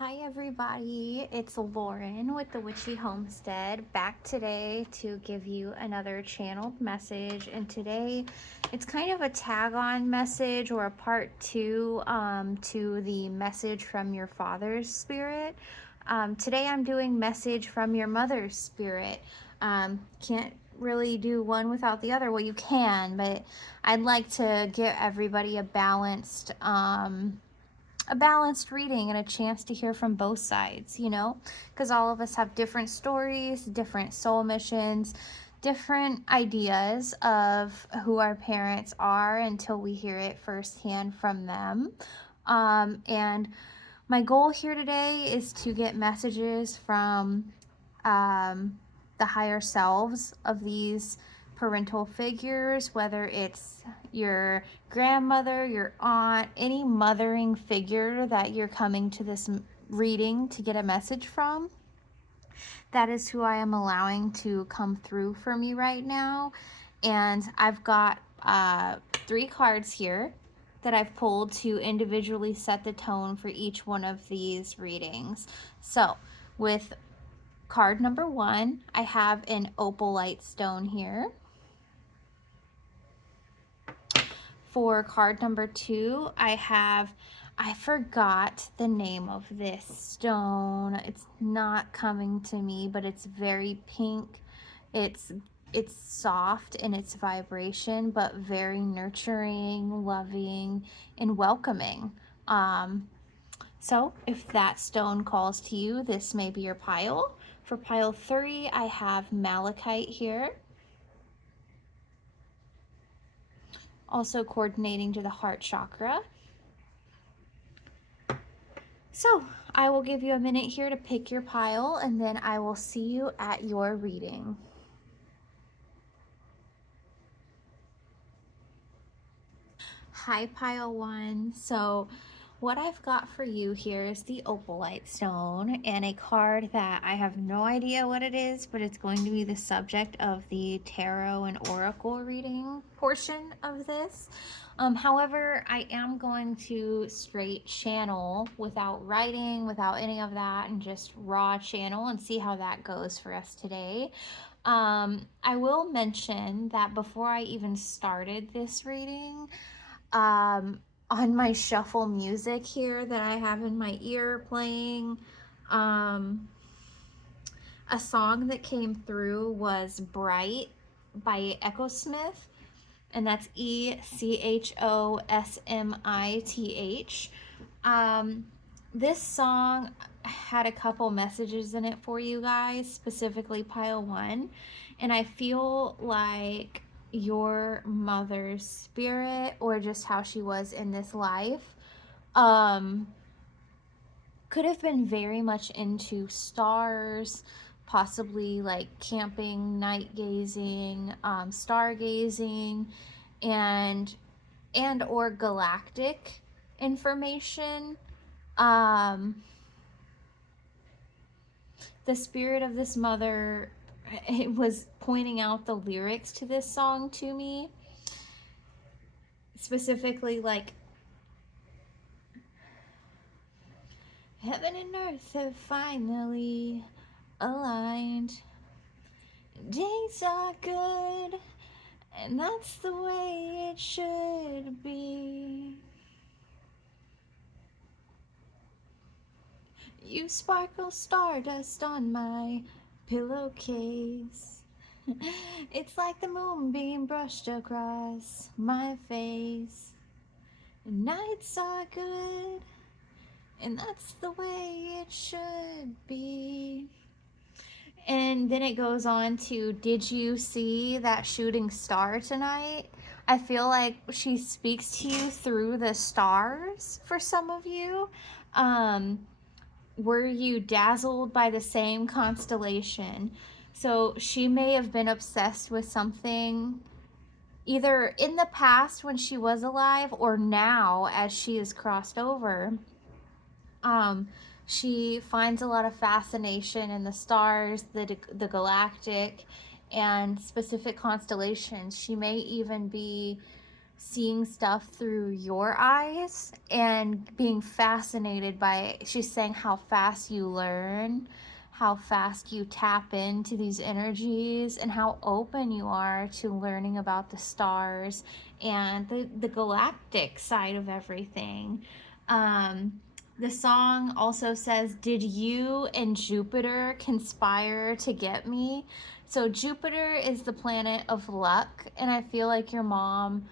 Hi everybody, it's Lauren with the Witchy Homestead, back today to give you another channeled message. And today it's kind of a tag-on message or a part two to the message from your father's spirit. Today I'm doing message from your mother's spirit. Can't really do one without the other. Well, you can, but I'd like to give everybody a balanced reading and a chance to hear from both sides, because all of us have different stories, different soul missions, different ideas of who our parents are until we hear it firsthand from them. And my goal here today is to get messages from the higher selves of these parental figures, whether it's your grandmother, your aunt, any mothering figure that you're coming to this reading to get a message from. That is who I am allowing to come through for me right now. And I've got 3 cards here that I've pulled to individually set the tone for each one of these readings. So with card number 1, I have an opalite stone here. For card number 2, I forgot the name of this stone. It's not coming to me, but it's very pink. It's soft in its vibration, but very nurturing, loving, and welcoming. So if that stone calls to you, this may be your pile. For pile 3, I have malachite here. Also coordinating to the heart chakra. So I will give you a minute here to pick your pile, and then I will see you at your reading. Hi, pile 1. So what I've got for you here is the opalite stone and a card that I have no idea what it is, but it's going to be the subject of the tarot and oracle reading portion of this. However, I am going to straight channel without writing, without any of that, and just raw channel and see how that goes for us today. I will mention that before I even started this reading, on my shuffle music here that I have in my ear playing, a song that came through was Bright by Echosmith, and that's Echosmith. This song had a couple messages in it for you guys, specifically pile 1, and I feel like your mother's spirit, or just how she was in this life, could have been very much into stars, possibly like camping, night gazing, stargazing, and or galactic information. The spirit of this mother, it was pointing out the lyrics to this song to me, specifically like, heaven and earth have finally aligned, days are good, and that's the way it should be. You sparkle stardust on my pillowcase. It's like the moonbeam brushed across my face. Nights are good, and that's the way it should be. And then it goes on to, did you see that shooting star tonight? I feel like she speaks to you through the stars for some of you. Were you dazzled by the same constellation? So she may have been obsessed with something either in the past when she was alive, or now as she is crossed over. She finds a lot of fascination in the stars, the galactic, and specific constellations. She may even be seeing stuff through your eyes and being fascinated by, she's saying, how fast you learn, how fast you tap into these energies, and how open you are to learning about the stars and the galactic side of everything. The song also says, did you and Jupiter conspire to get me? So Jupiter is the planet of luck, and I feel like your mom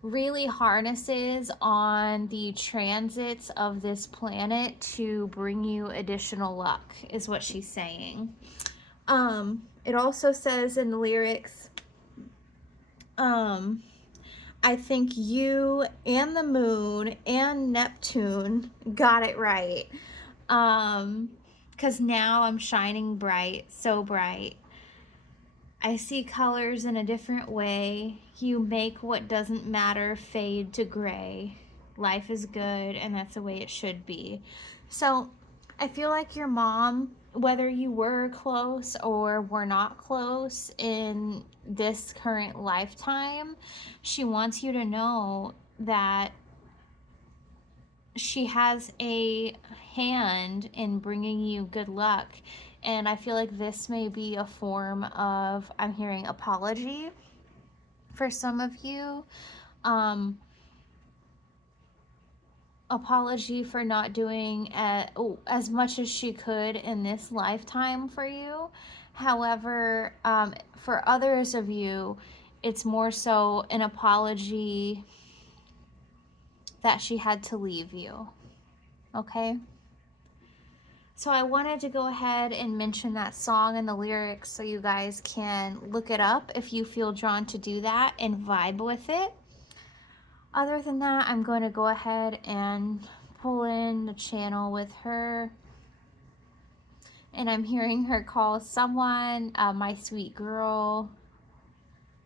really harnesses on the transits of this planet to bring you additional luck, is what she's saying. It also says in the lyrics, I think you and the moon and Neptune got it right. Because now I'm shining bright, so bright. I see colors in a different way. You make what doesn't matter fade to gray. Life is good, and that's the way it should be. So I feel like your mom, whether you were close or were not close in this current lifetime, she wants you to know that she has a hand in bringing you good luck. And I feel like this may be a form of, I'm hearing, apology for some of you. Apology for not doing as much as she could in this lifetime for you. However, for others of you, it's more so an apology that she had to leave you. Okay? So I wanted to go ahead and mention that song and the lyrics so you guys can look it up if you feel drawn to do that and vibe with it. Other than that, I'm going to go ahead and pull in the channel with her. And I'm hearing her call someone, my sweet girl.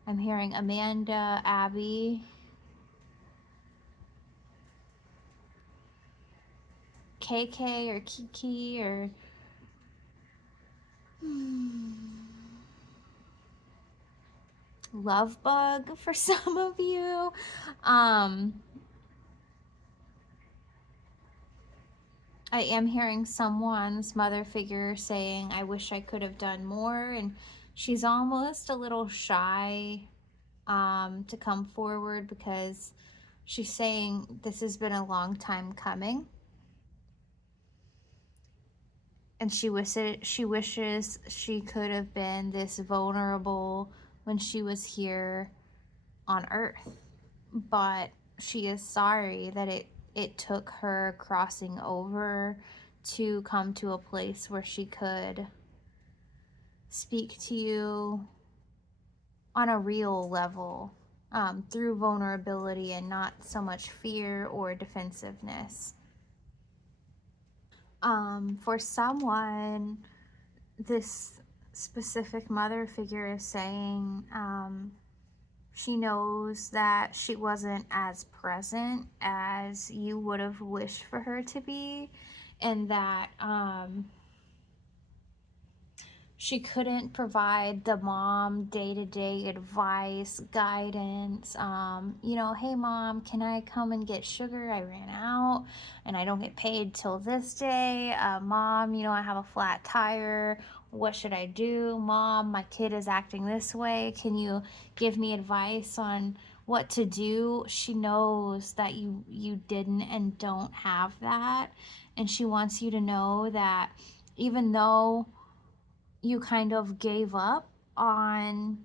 I'm hearing Amanda, Abby, KK or Kiki or Love Bug for some of you. I am hearing someone's mother figure saying, I wish I could have done more, and she's almost a little shy to come forward because she's saying this has been a long time coming. And she wishes she could have been this vulnerable when she was here on Earth. But she is sorry that it took her crossing over to come to a place where she could speak to you on a real level, through vulnerability and not so much fear or defensiveness. For someone, this specific mother figure is saying she knows that she wasn't as present as you would have wished for her to be, and that she couldn't provide the mom day-to-day advice, guidance. Hey mom, can I come and get sugar? I ran out and I don't get paid till this day. Mom, I have a flat tire. What should I do? Mom, my kid is acting this way. Can you give me advice on what to do? She knows that you didn't and don't have that. And she wants you to know that even though you kind of gave up on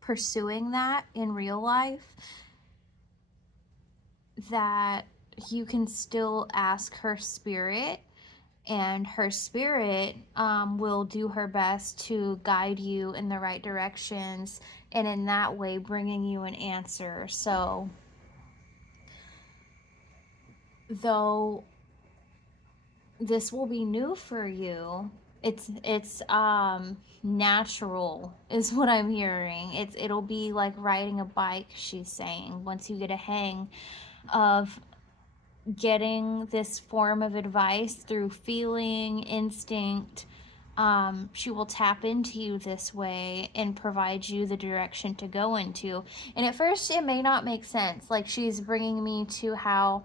pursuing that in real life, that you can still ask her spirit, and her spirit will do her best to guide you in the right directions, and in that way bringing you an answer. So though this will be new for you, it's natural is what I'm hearing. It'll be like riding a bike, she's saying, once you get a hang of getting this form of advice through feeling, instinct, she will tap into you this way and provide you the direction to go into. And at first, it may not make sense. Like, she's bringing me to how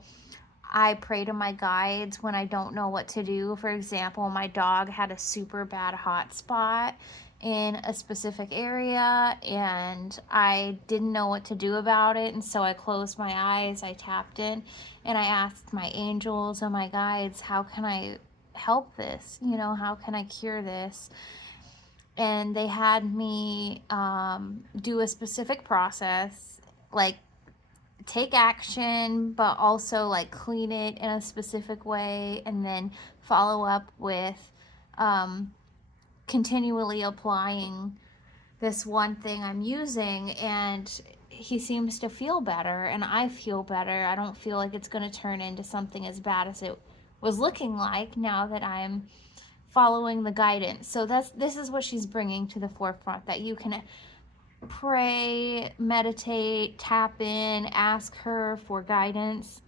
I pray to my guides when I don't know what to do. For example, my dog had a super bad hot spot in a specific area and I didn't know what to do about it, and so I closed my eyes, I tapped in, and I asked my angels and my guides, how can I help this? You know, how can I cure this? And they had me do a specific process, like take action, but also like clean it in a specific way, and then follow up with continually applying this one thing I'm using. And he seems to feel better, and I feel better. I don't feel like it's going to turn into something as bad as it was looking like now that I'm following the guidance. So this is what she's bringing to the forefront, that you can pray, meditate, tap in, ask her for guidance,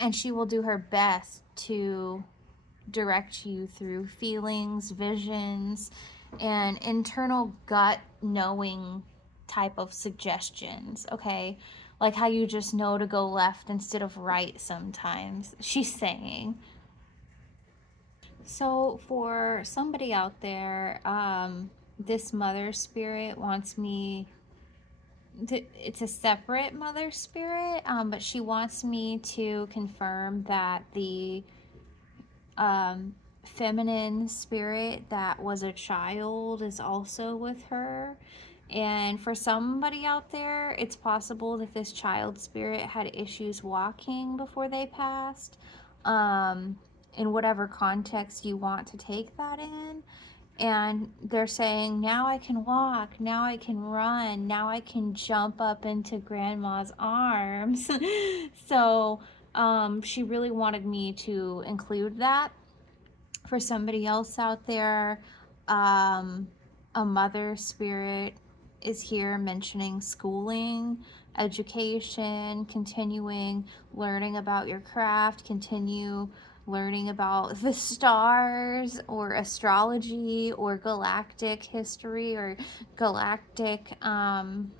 and she will do her best to direct you through feelings, visions, and internal gut knowing type of suggestions, okay? Like how you just know to go left instead of right sometimes, she's saying. So for somebody out there, this mother spirit wants me to, it's a separate mother spirit, but she wants me to confirm that the feminine spirit that was a child is also with her. And for somebody out there, it's possible that this child spirit had issues walking before they passed, in whatever context you want to take that in. And they're saying, now I can walk, now I can run, now I can jump up into grandma's arms. So she really wanted me to include that. For somebody else out there, a mother spirit is here mentioning schooling, education, continuing learning about your craft, continue learning about the stars or astrology or galactic history or galactic, I'm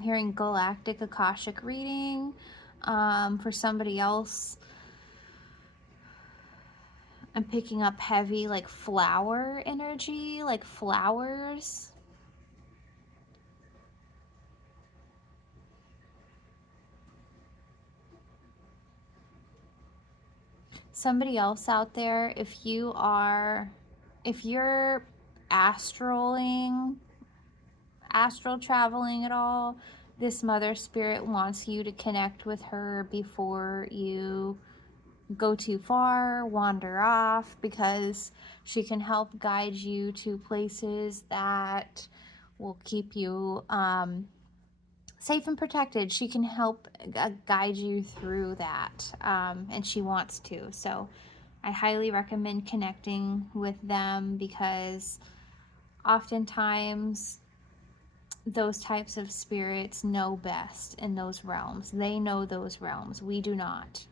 hearing galactic Akashic reading. For somebody else, I'm picking up heavy like flower energy, like flowers. Somebody else out there, if you're astral traveling at all, this mother spirit wants you to connect with her before you go too far, wander off, because she can help guide you to places that will keep you safe and protected. She can help guide you through that, and she wants to. So I highly recommend connecting with them, because oftentimes those types of spirits know best in those realms. They know those realms. We do not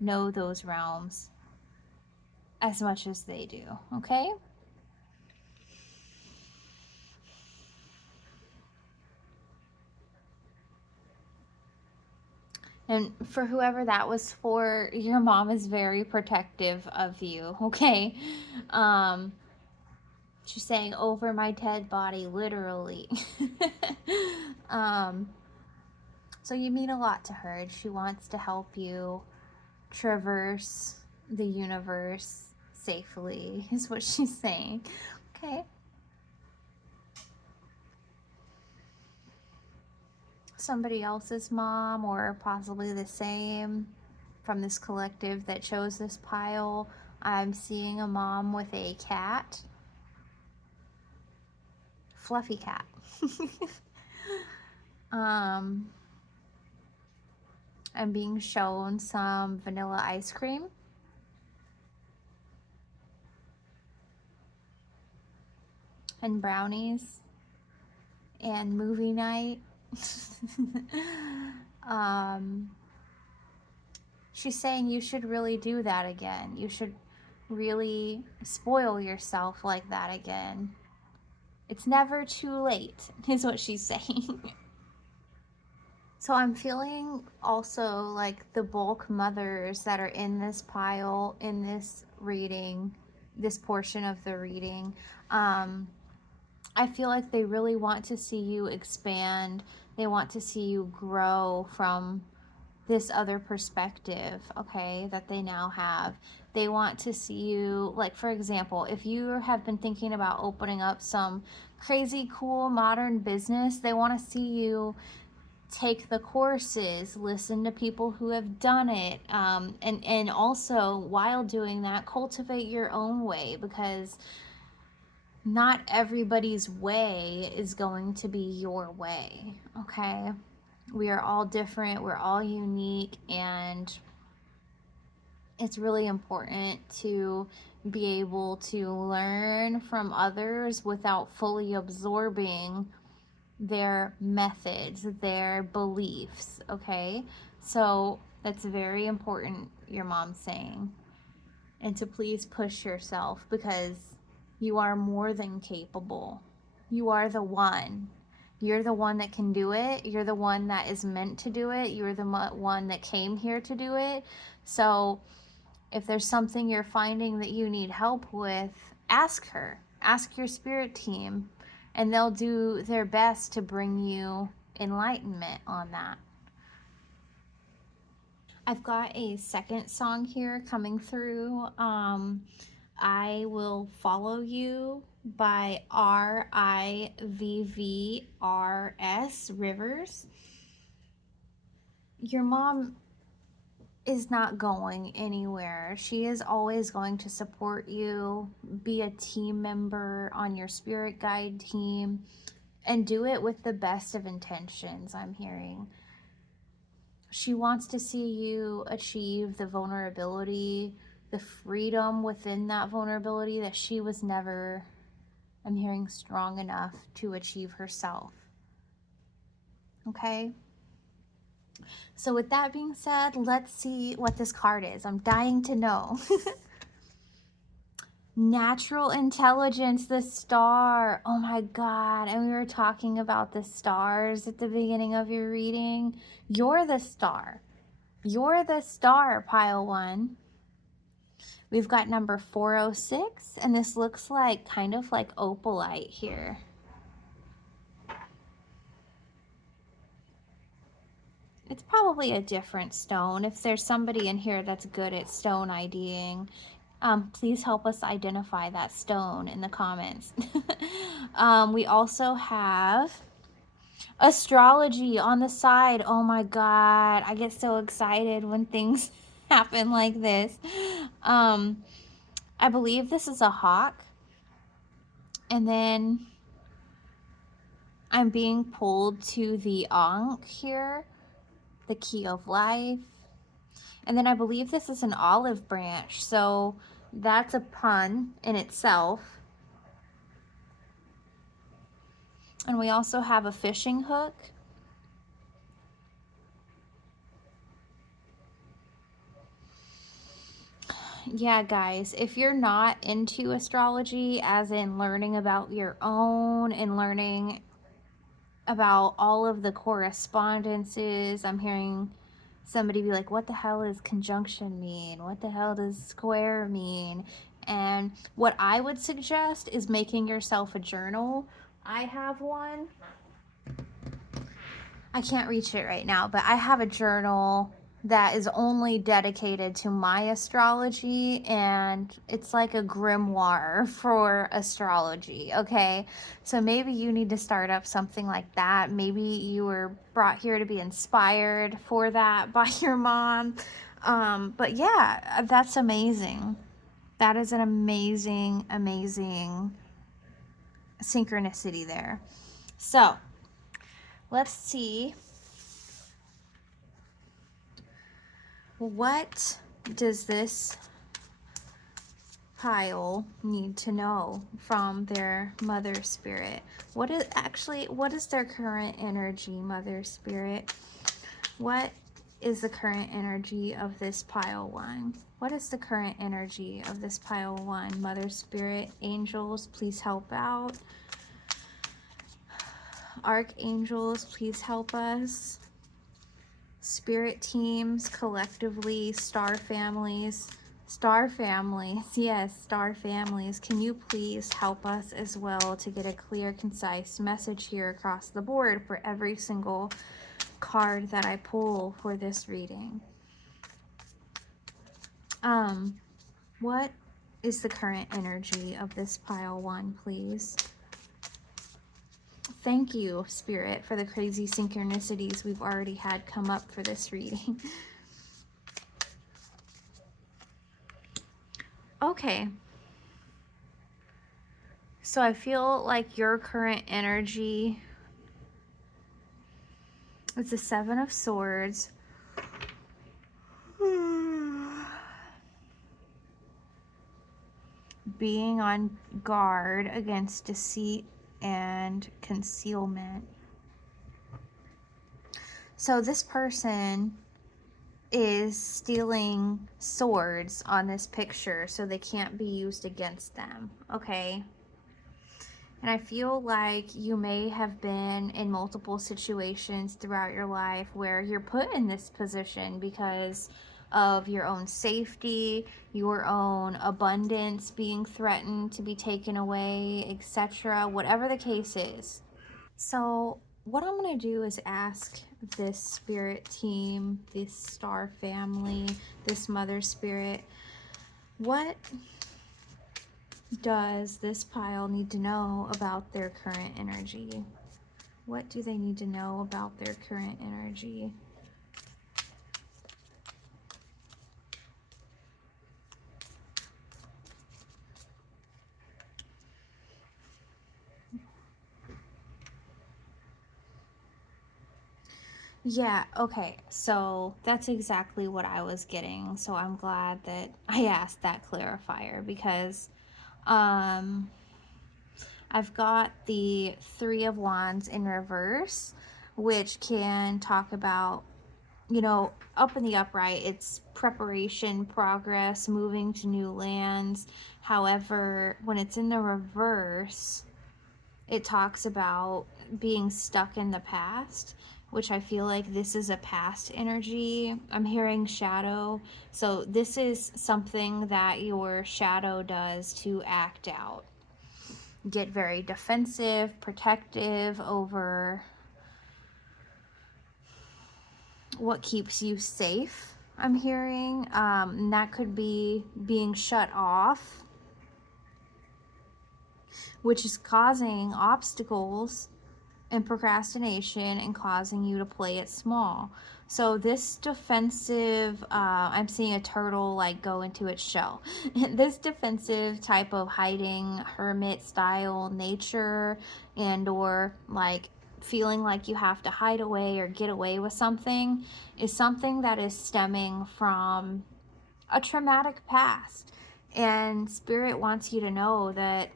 know those realms as much as they do, okay? And for whoever that was for, your mom is very protective of you, okay? She's saying, over my dead body, literally. So you mean a lot to her, and she wants to help you traverse the universe safely, is what she's saying. Okay. Somebody else's mom, or possibly the same, from this collective that chose this pile. I'm seeing a mom with a cat. Fluffy cat. I'm being shown some vanilla ice cream. And brownies. And movie night. She's saying you should really do that again. You should really spoil yourself like that again. It's never too late, is what she's saying. So I'm feeling also like the bulk mothers that are in this pile, in this reading, this portion of the reading. I feel like they really want to see you expand. They want to see you grow from this other perspective, okay, that they now have. They want to see you, like, for example, if you have been thinking about opening up some crazy, cool, modern business, they want to see you take the courses, listen to people who have done it, and also while doing that, cultivate your own way, because not everybody's way is going to be your way, okay? We are all different, we're all unique, and it's really important to be able to learn from others without fully absorbing their methods, their beliefs, okay? So that's very important, your mom's saying. And to please push yourself, because you are more than capable. You are the one. You're the one that can do it. You're the one that is meant to do it. You're the one that came here to do it. So if there's something you're finding that you need help with, ask her. Ask your spirit team, and they'll do their best to bring you enlightenment on that. I've got a second song here coming through. I Will Follow You by RIVVRS Rivers. Your mom is not going anywhere. She is always going to support you, be a team member on your spirit guide team, and do it with the best of intentions, I'm hearing. She wants to see you achieve the vulnerability, the freedom within that vulnerability that she was never, I'm hearing, strong enough to achieve herself. Okay? So with that being said, let's see what this card is. I'm dying to know. Natural intelligence, the star. Oh my God. And we were talking about the stars at the beginning of your reading. You're the star. You're the star, pile one. We've got number 406, and this looks like kind of like opalite here. It's probably a different stone. If there's somebody in here that's good at stone IDing, please help us identify that stone in the comments. We also have astrology on the side. Oh my God, I get so excited when things happen like this. I believe this is a hawk. And then I'm being pulled to the Ankh here, the key of life. And then I believe this is an olive branch, so that's a pun in itself. And we also have a fishing hook. Yeah, guys, if you're not into astrology, as in learning about your own and learning about all of the correspondences, I'm hearing somebody be like, what the hell does conjunction mean? What the hell does square mean? And what I would suggest is making yourself a journal. I have one. I can't reach it right now, but I have a journal that is only dedicated to my astrology, and it's like a grimoire for astrology, okay? So maybe you need to start up something like that. Maybe you were brought here to be inspired for that by your mom. But yeah, that's amazing. That is an amazing, amazing synchronicity there. So let's see. What does this pile need to know from their mother spirit? What is their current energy, mother spirit? What is the current energy of this pile 1? What is the current energy of this pile 1? Mother Spirit, angels, please help out. Archangels, please help us. Spirit teams, collectively, star families, yes, star families, can you please help us as well to get a clear, concise message here across the board for every single card that I pull for this reading? What is the current energy of this pile 1, please? Thank you, Spirit, for the crazy synchronicities we've already had come up for this reading. Okay. So I feel like your current energy is the 7 of Swords. Being on guard against deceit and concealment. So this person is stealing swords on this picture so they can't be used against them, okay? And I feel like you may have been in multiple situations throughout your life where you're put in this position because of your own safety, your own abundance being threatened to be taken away, etc., whatever the case is. So what I'm going to do is ask this spirit team, this star family, this mother spirit, what does this pile need to know about their current energy? What do they need to know about their current energy? Yeah, okay, so that's exactly what I was getting. So I'm glad that I asked that clarifier because I've got the 3 of Wands in reverse, which can talk about, you know, up in the upright, it's preparation, progress, moving to new lands. However, when it's in the reverse, it talks about being stuck in the past, which I feel like this is a past energy. I'm hearing shadow. So this is something that your shadow does to act out. Get very defensive, protective over what keeps you safe, I'm hearing. And that could be being shut off, which is causing obstacles and procrastination and causing you to play it small. So this defensive, I'm seeing a turtle like go into its shell. This defensive type of hiding, hermit style nature, and or like feeling like you have to hide away or get away with something is something that is stemming from a traumatic past. And Spirit wants you to know that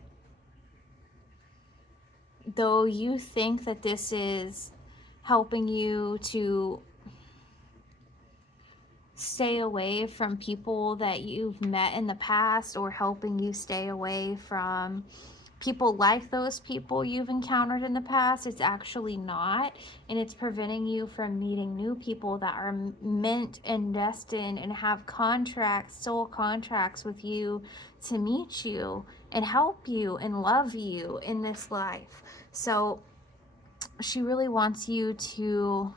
though you think that this is helping you to stay away from people that you've met in the past, or helping you stay away from people like those people you've encountered in the past, it's actually not. And it's preventing you from meeting new people that are meant and destined and have contracts, soul contracts with you to meet you and help you and love you in this life. So she really wants you to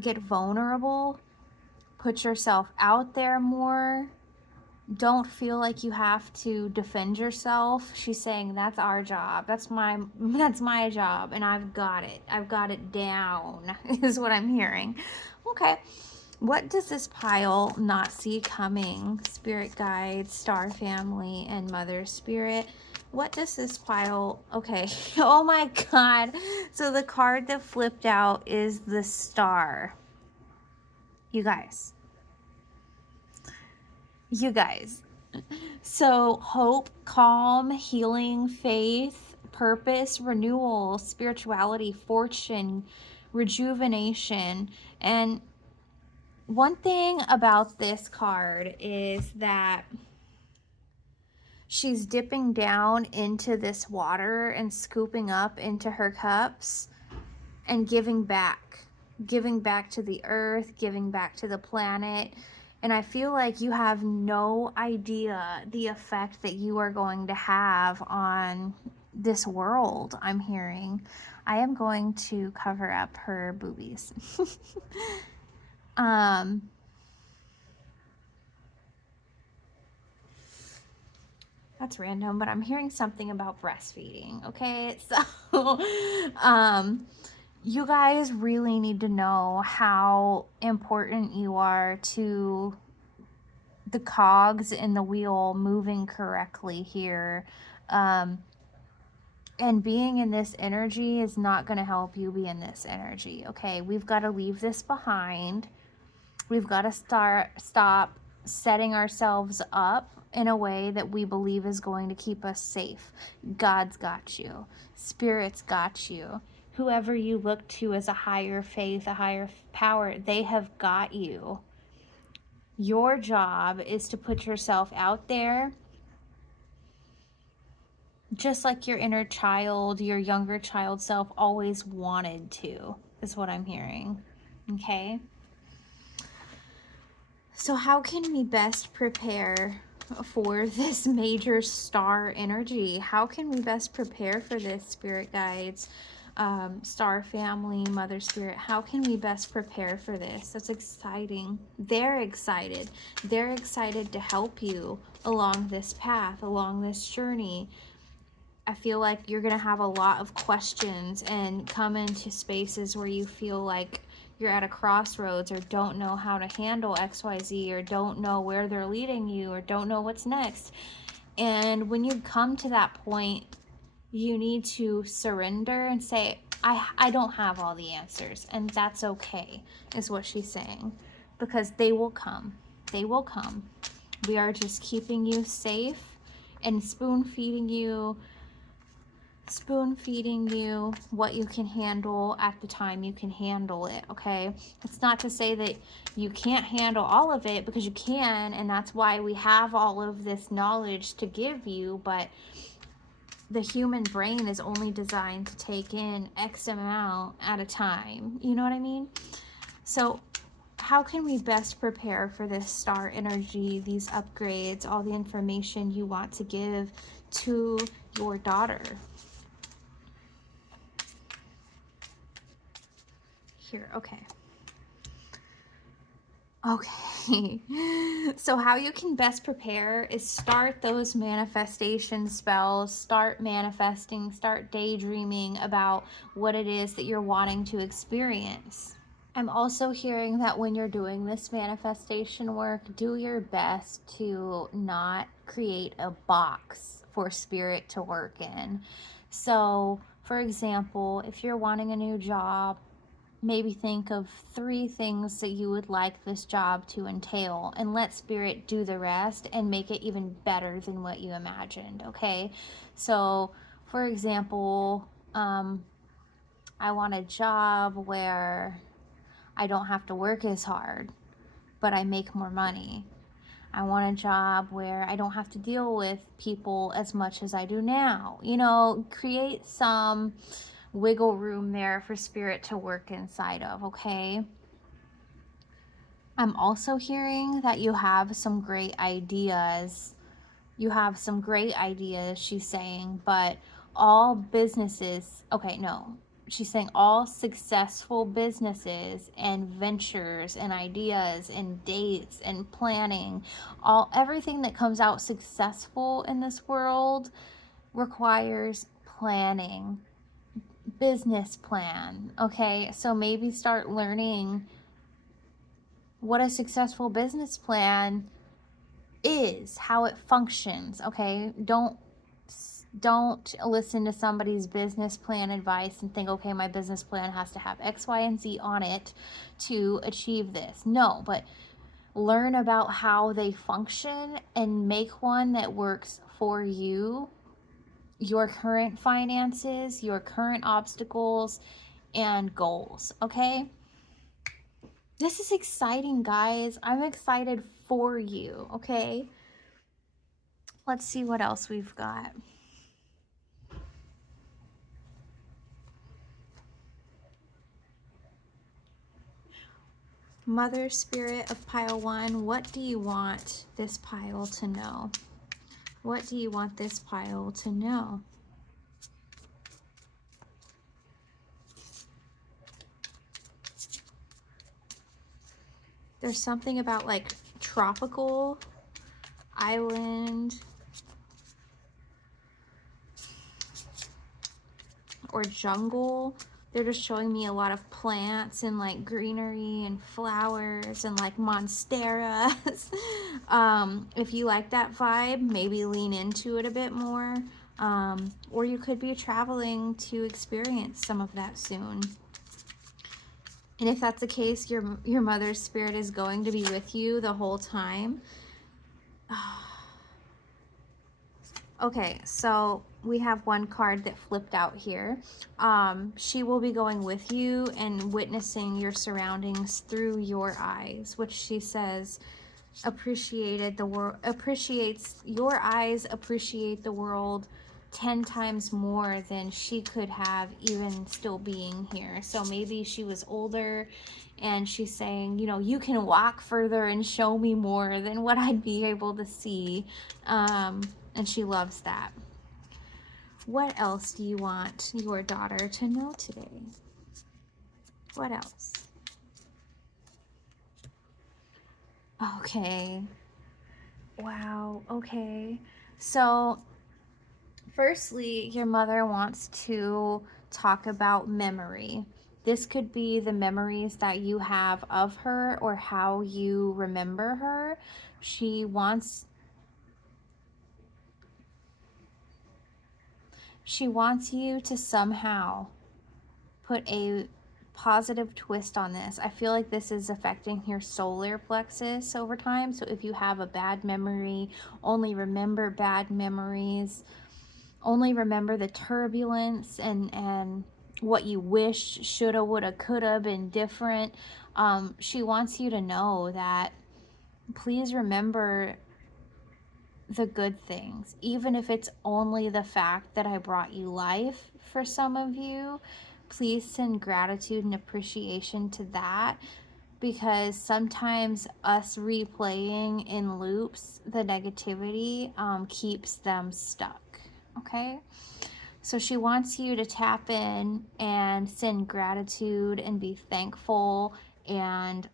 get vulnerable, put yourself out there more. Don't feel like you have to defend yourself. She's saying that's our job. That's my job, and I've got it. I've got it down is what I'm hearing. Okay. What does this pile not see coming? Spirit guides, star family, and mother spirit. What does this pile... Okay. Oh my God. So the card that flipped out is the Star. You guys. So hope, calm, healing, faith, purpose, renewal, spirituality, fortune, rejuvenation. And one thing about this card is that she's dipping down into this water and scooping up into her cups and giving back to the earth, giving back to the planet. And I feel like you have no idea the effect that you are going to have on this world. I'm hearing. I am going to cover up her boobies. That's random, but I'm hearing something about breastfeeding. Okay, so you guys really need to know how important you are to the cogs in the wheel moving correctly here. And being in this energy is not going to help you be in this energy. Okay, we've got to leave this behind. We've got to stop setting ourselves up in a way that we believe is going to keep us safe. God's got you. Spirit's got you. Whoever you look to as a higher faith, a higher power, they have got you. Your job is to put yourself out there just like your inner child, your younger child self always wanted to, is what I'm hearing. Okay? So how can we best prepare for this major star energy? How can we best prepare for this, spirit guides, star family, mother spirit? How can we best prepare for this? That's exciting. They're excited. They're excited to help you along this path, along this journey. I feel like you're going to have a lot of questions and come into spaces where you feel like you're at a crossroads or don't know how to handle XYZ or don't know where they're leading you or don't know what's next. And when you come to that point, you need to surrender and say, I don't have all the answers, and that's okay, is what she's saying, because they will come. They will come. We are just keeping you safe and spoon feeding you what you can handle at the time you can handle it. Okay, it's not to say that you can't handle all of it, because you can, and that's why we have all of this knowledge to give you, but the human brain is only designed to take in X amount at a time. You know what I mean? So how can we best prepare for this star energy, these upgrades, all the information you want to give to your daughter? Here, okay. Okay, so how you can best prepare is start those manifestation spells, start manifesting, start daydreaming about what it is that you're wanting to experience. I'm also hearing that when you're doing this manifestation work, do your best to not create a box for spirit to work in. So, for example, if you're wanting a new job, maybe think of 3 things that you would like this job to entail and let spirit do the rest and make it even better than what you imagined. Okay, so for example, I want a job where I don't have to work as hard, but I make more money. I want a job where I don't have to deal with people as much as I do now. You know, create some wiggle room there for spirit to work inside of, okay? I'm also hearing that you have some great ideas. You have some great ideas, she's saying, but all businesses, okay, no. She's saying all successful businesses and ventures and ideas and dates and planning, everything that comes out successful in this world requires planning. Business plan. Okay, so maybe start learning what a successful business plan is, how it functions. Okay, don't listen to somebody's business plan advice and think, okay, my business plan has to have X, Y, and Z on it to achieve this. No, but learn about how they function and make one that works for you, your current finances, your current obstacles and goals. Okay, This is exciting, guys. I'm excited for you, okay? Let's see what else we've got. Mother Spirit of pile 1, what do you want this pile to know? What do you want this pile to know? There's something about like tropical island or jungle. They're just showing me a lot of plants and like greenery and flowers and like monsteras. If you like that vibe, maybe lean into it a bit more. Or you could be traveling to experience some of that soon. And if that's the case, your mother's spirit is going to be with you the whole time. Okay, so we have one card that flipped out here. She will be going with you and witnessing your surroundings through your eyes, which she says appreciates your eyes appreciate the world 10 times more than she could have even still being here. So maybe she was older and she's saying, you know, you can walk further and show me more than what I'd be able to see. And she loves that. What else do you want your daughter to know today? What else? Okay. Wow. Okay. So, firstly, your mother wants to talk about memory. This could be the memories that you have of her or how you remember her. She wants you to somehow put a positive twist on this. I feel like this is affecting your solar plexus over time. So if you have a bad memory, only remember bad memories, only remember the turbulence and what you wish shoulda, woulda, coulda been different. She wants you to know that please remember the good things, even if it's only the fact that I brought you life. For some of you, please send gratitude and appreciation to that, because sometimes us replaying in loops the negativity keeps them stuck. Okay, so she wants you to tap in and send gratitude and be thankful and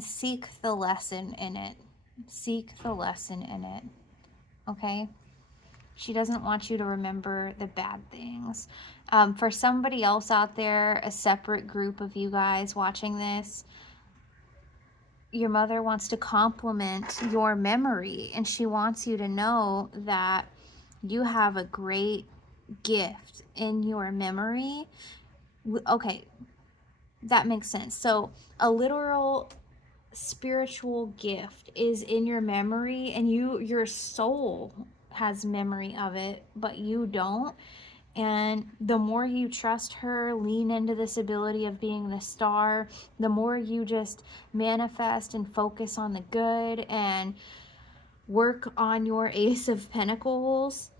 seek the lesson in it. Seek the lesson in it. Okay? She doesn't want you to remember the bad things. For somebody else out there, a separate group of you guys watching this, your mother wants to compliment your memory, and she wants you to know that you have a great gift in your memory. Okay, that makes sense. So a literal spiritual gift is in your memory, and your soul has memory of it, but you don't. And the more you trust her, lean into this ability of being the star, the more you just manifest and focus on the good and work on your Ace of Pentacles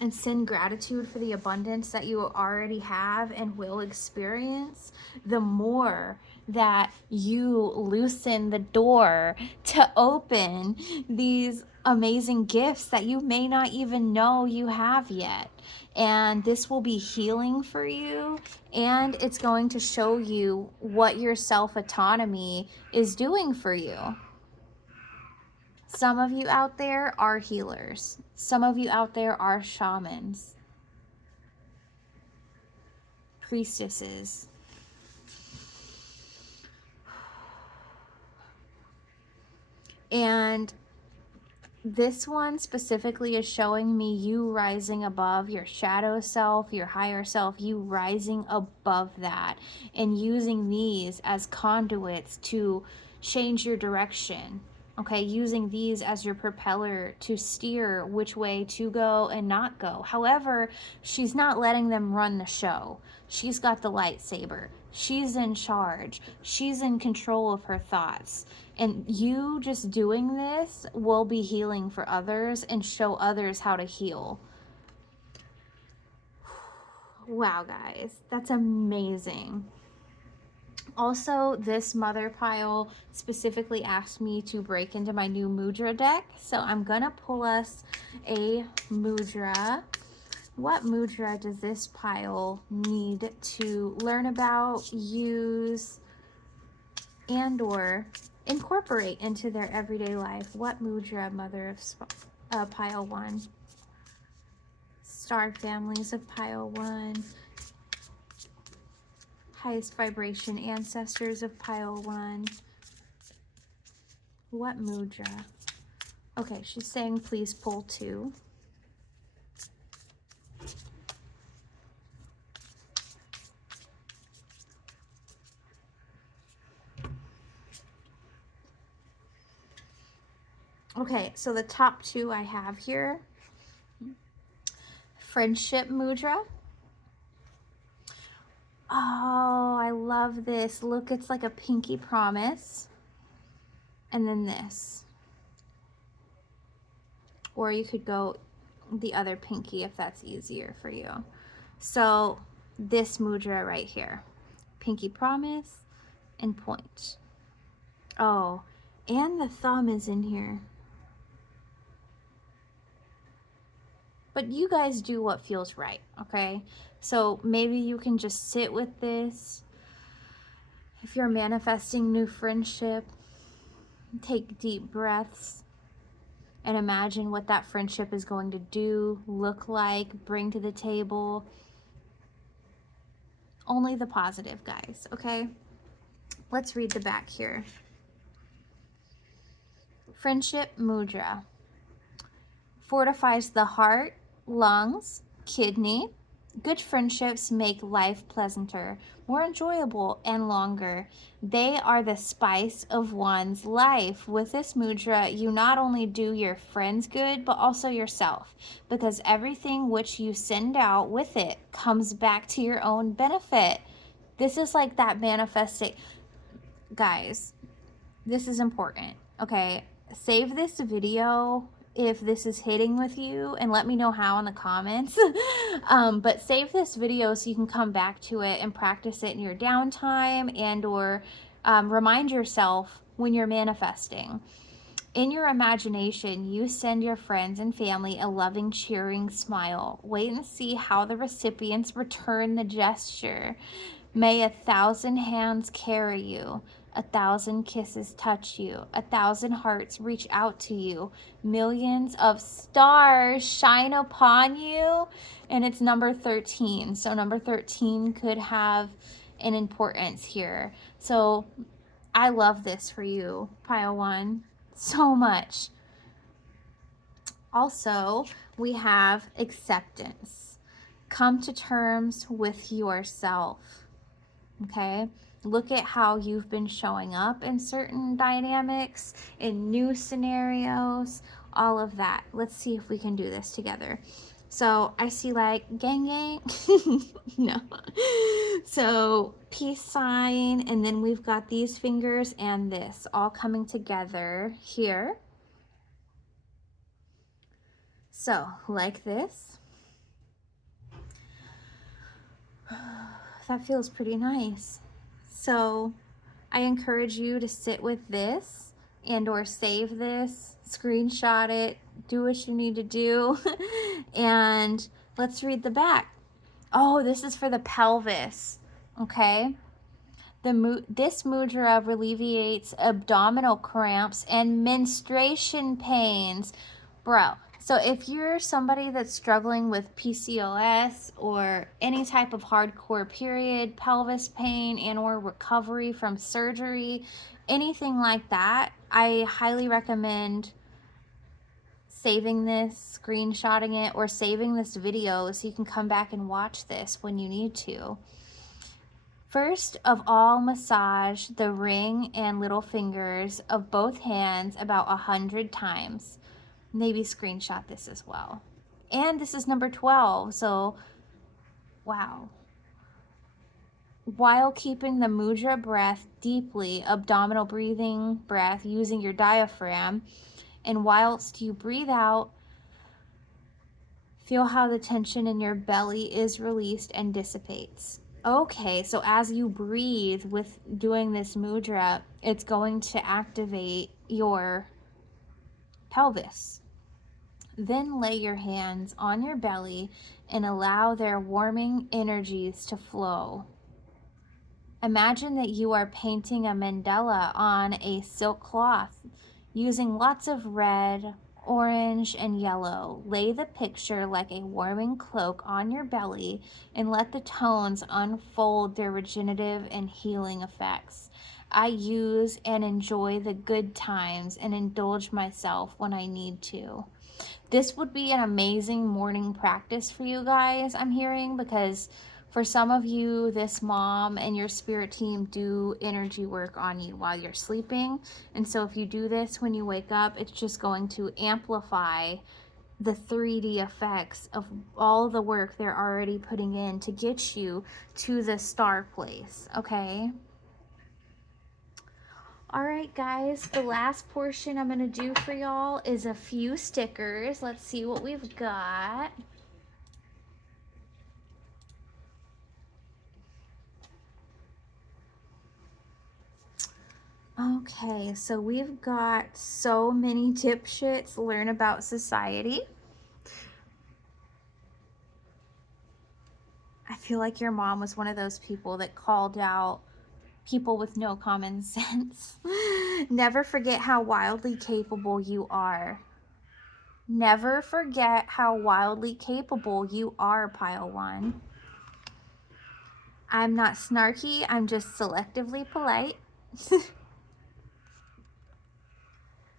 and send gratitude for the abundance that you already have and will experience, the more that you loosen the door to open these amazing gifts that you may not even know you have yet. And this will be healing for you, and it's going to show you what your self-autonomy is doing for you. Some of you out there are healers. Some of you out there are shamans, priestesses. And this one specifically is showing me you rising above your shadow self, your higher self, you rising above that and using these as conduits to change your direction, Okay, using these as your propeller to steer which way to go and not go. However, she's not letting them run the show. She's got the lightsaber. She's in charge. She's in control of her thoughts. And you just doing this will be healing for others and show others how to heal. Wow, guys, that's amazing. Also, this mother pile specifically asked me to break into my new mudra deck. So I'm gonna pull us a mudra. What mudra does this pile need to learn about, use, and or incorporate into their everyday life? What mudra, mother of pile 1? Star families of pile 1. Highest vibration ancestors of pile 1. What mudra? Okay, she's saying please pull 2. Okay, so the top 2 I have here. Friendship mudra. Oh, I love this. Look, it's like a pinky promise. And then this. Or you could go the other pinky if that's easier for you. So this mudra right here. Pinky promise and point. Oh, and the thumb is in here. But you guys do what feels right, okay? So maybe you can just sit with this. If you're manifesting new friendship, take deep breaths and imagine what that friendship is going to do, look like, bring to the table. Only the positive, guys, okay? Let's read the back here. Friendship mudra fortifies the heart, lungs, kidney. Good friendships make life pleasanter, more enjoyable, and longer. They are the spice of one's life. With this mudra, you not only do your friends good, but also yourself, because everything which you send out with it comes back to your own benefit. This is like that manifesting. Guys, this is important, okay? Save this video if this is hitting with you and let me know how in the comments. But save this video so you can come back to it and practice it in your downtime and or remind yourself when you're manifesting. In your imagination, you send your friends and family a loving, cheering smile. Wait and see how the recipients return the gesture. May 1,000 hands carry you. 1,000 kisses touch you. 1,000 hearts reach out to you. Millions of stars shine upon you. And it's number 13. So number 13 could have an importance here. So I love this for you, pile 1, so much. Also, we have acceptance. Come to terms with yourself. Okay? Look at how you've been showing up in certain dynamics, in new scenarios, all of that. Let's see if we can do this together. So I see like gang gang. No. So peace sign, and then we've got these fingers and this all coming together here. So like this. That feels pretty nice. So I encourage you to sit with this and or save this, screenshot it, do what you need to do. And let's read the back. Oh, this is for the pelvis, okay? This mudra alleviates abdominal cramps and menstruation pains. Bro, so if you're somebody that's struggling with PCOS or any type of hardcore period, pelvis pain, and or recovery from surgery, anything like that, I highly recommend saving this, screenshotting it, or saving this video so you can come back and watch this when you need to. First of all, massage the ring and little fingers of both hands about 100 times. Maybe screenshot this as well. And this is number 12, so wow. While keeping the mudra breath deeply, abdominal breathing breath using your diaphragm, and whilst you breathe out, feel how the tension in your belly is released and dissipates. Okay, so as you breathe with doing this mudra, it's going to activate your pelvis. Then lay your hands on your belly and allow their warming energies to flow. Imagine that you are painting a mandala on a silk cloth using lots of red, orange, and yellow. Lay the picture like a warming cloak on your belly and let the tones unfold their regenerative and healing effects. I use and enjoy the good times and indulge myself when I need to. This would be an amazing morning practice for you guys, I'm hearing, because for some of you, this mom and your spirit team do energy work on you while you're sleeping. And so if you do this when you wake up, it's just going to amplify the 3D effects of all the work they're already putting in to get you to the star place, okay? All right, guys, the last portion I'm gonna do for y'all is a few stickers. Let's see what we've got. Okay, so we've got so many dipshits learn about society. I feel like your mom was one of those people that called out people with no common sense. Never forget how wildly capable you are. Never forget how wildly capable you are, Pile 1. I'm not snarky, I'm just selectively polite.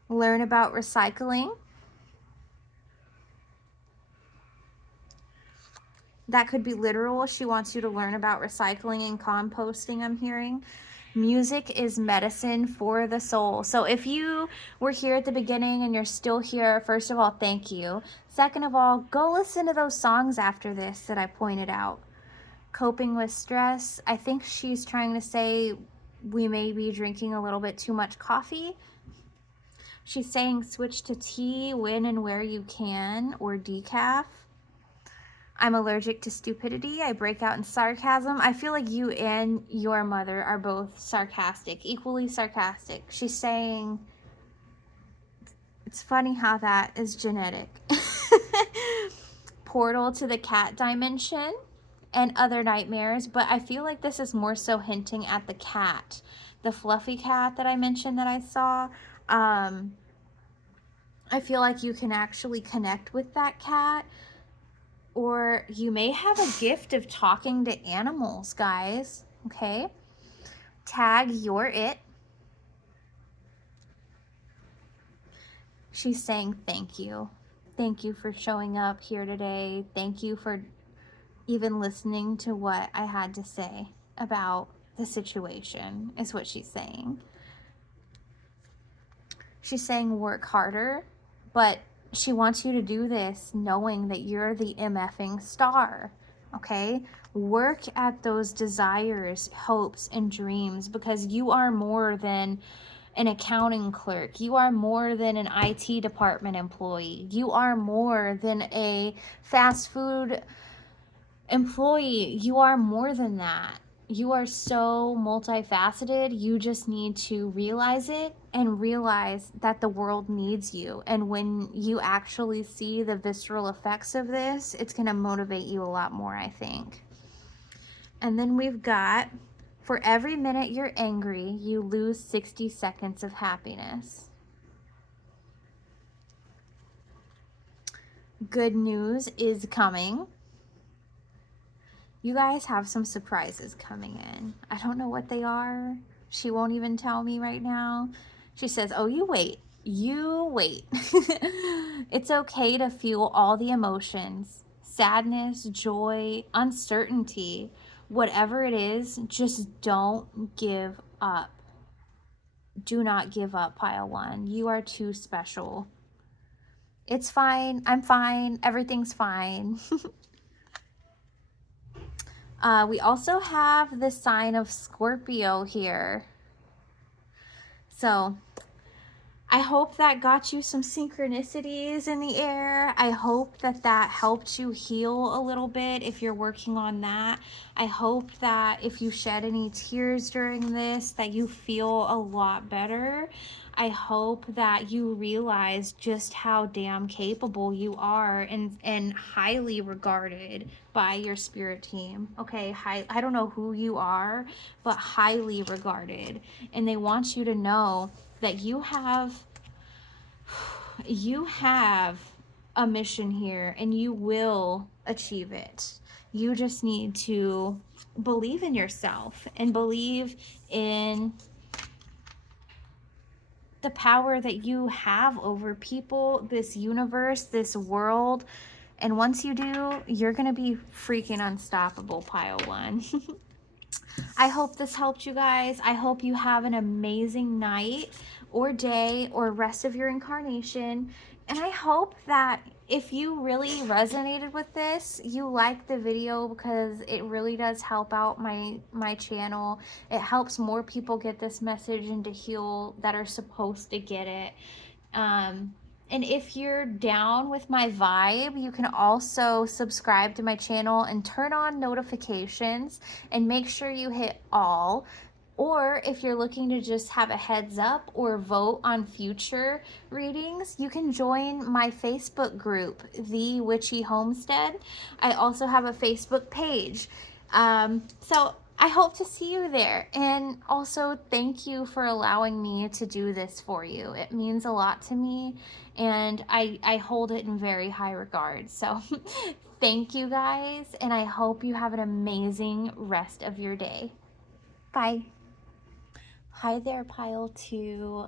Learn about recycling. That could be literal. She wants you to learn about recycling and composting, I'm hearing. Music is medicine for the soul. So if you were here at the beginning and you're still here, first of all, thank you. Second of all, go listen to those songs after this that I pointed out. Coping with stress. I think she's trying to say we may be drinking a little bit too much coffee. She's saying switch to tea when and where you can, or decaf. I'm allergic to stupidity. I break out in sarcasm. I feel like you and your mother are both sarcastic, equally sarcastic. She's saying, it's funny how that is genetic. Portal to the cat dimension and other nightmares, but I feel like this is more so hinting at the cat, the fluffy cat that I mentioned that I saw. I feel like you can actually connect with that cat, or you may have a gift of talking to animals, guys, okay? Tag you're it. She's saying thank you. Thank you for showing up here today. Thank you for even listening to what I had to say about the situation, is what she's saying. She's saying work harder, but she wants you to do this knowing that you're the MFing star, okay? Work at those desires, hopes, and dreams, because you are more than an accounting clerk. You are more than an IT department employee. You are more than a fast food employee. You are more than that. You are so multifaceted. You just need to realize it and realize that the world needs you. And when you actually see the visceral effects of this, it's going to motivate you a lot more, I think. And then we've got, for every minute you're angry, you lose 60 seconds of happiness. Good news is coming. You guys have some surprises coming in. I don't know what they are. She won't even tell me right now. She says, oh, you wait. You wait. It's okay to feel all the emotions. Sadness, joy, uncertainty. whatever it is, just don't give up. Do not give up, pile one. You are too special. It's fine. I'm fine. Everything's fine. We also have the sign of Scorpio here. So I hope that got you some synchronicities in the air. I hope that that helped you heal a little bit if you're working on that. I hope that if you shed any tears during this, that you feel a lot better. I hope that you realize just how damn capable you are and highly regarded by your spirit team. Okay, I don't know who you are, but highly regarded. And they want you to know that you have a mission here and you will achieve it. You just need to believe in yourself and believe in the power that you have over people, this universe, this world. And once you do, you're going to be freaking unstoppable, pile one. I hope this helped you guys. I hope you have an amazing night or day or rest of your incarnation. And I hope that if you really resonated with this, you like the video, because it really does help out my channel. It helps more people get this message and to heal that are supposed to get it. And if you're down with my vibe, you can also subscribe to my channel and turn on notifications and make sure you hit all. Or if you're looking to just have a heads up or vote on future readings, you can join my Facebook group, The Witchy Homestead. I also have a Facebook page. So I hope to see you there. And also thank you for allowing me to do this for you. It means a lot to me, and I hold it in very high regard. So thank you guys, and I hope you have an amazing rest of your day. Bye. Hi there, pile two.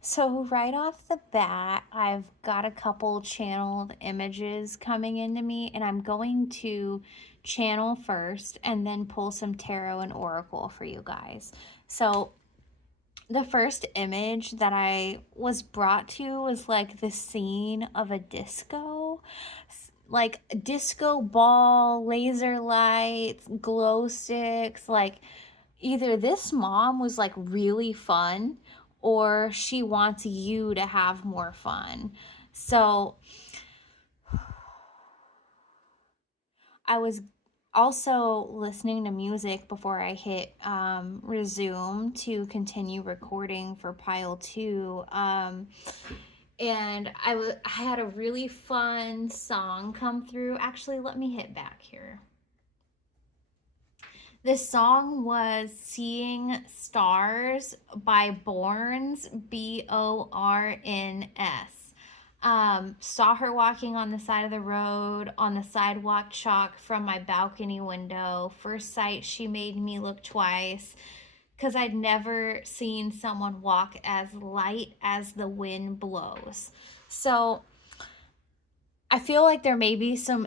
So right off the bat, I've got a couple channeled images coming into me, and I'm going to channel first and then pull some tarot and oracle for you guys. So the first image that I was brought to was like the scene of a disco, like disco ball, laser lights, glow sticks. Like either this mom was like really fun or she wants you to have more fun. So I was also listening to music before I hit resume to continue recording for pile two. And I had a really fun song come through. Actually, let me hit back here. This song was Seeing Stars by Borns, Borns. Saw her walking on the side of the road, on the sidewalk chalk from my balcony window. First sight, she made me look twice, because I'd never seen someone walk as light as the wind blows. So I feel like there may be some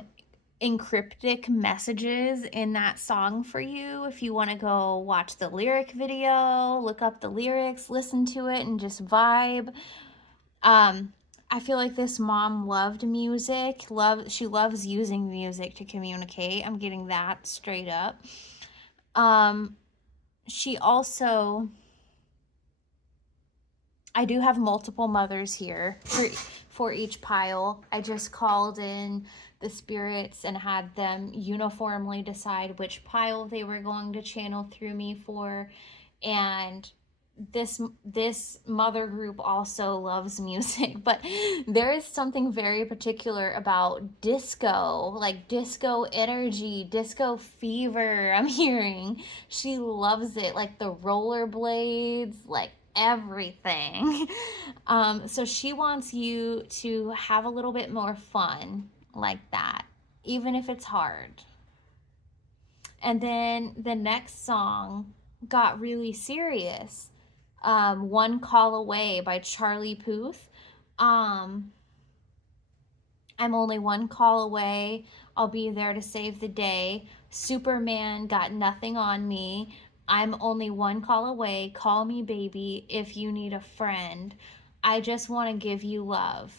encryptic messages in that song for you. If you want to go watch the lyric video, look up the lyrics, listen to it, and just vibe. I feel like this mom loved music. She loves using music to communicate. I'm getting that straight up. She also, I do have multiple mothers here for each pile. I just called in the spirits and had them uniformly decide which pile they were going to channel through me for. And this mother group also loves music, but there is something very particular about disco, like disco energy, disco fever. I'm hearing she loves it, like the rollerblades, like everything. So she wants you to have a little bit more fun like that, even if it's hard. And then the next song got really serious. One Call Away by Charlie Puth. I'm only one call away. I'll be there to save the day. Superman got nothing on me. I'm only one call away. Call me baby if you need a friend. I just want to give you love.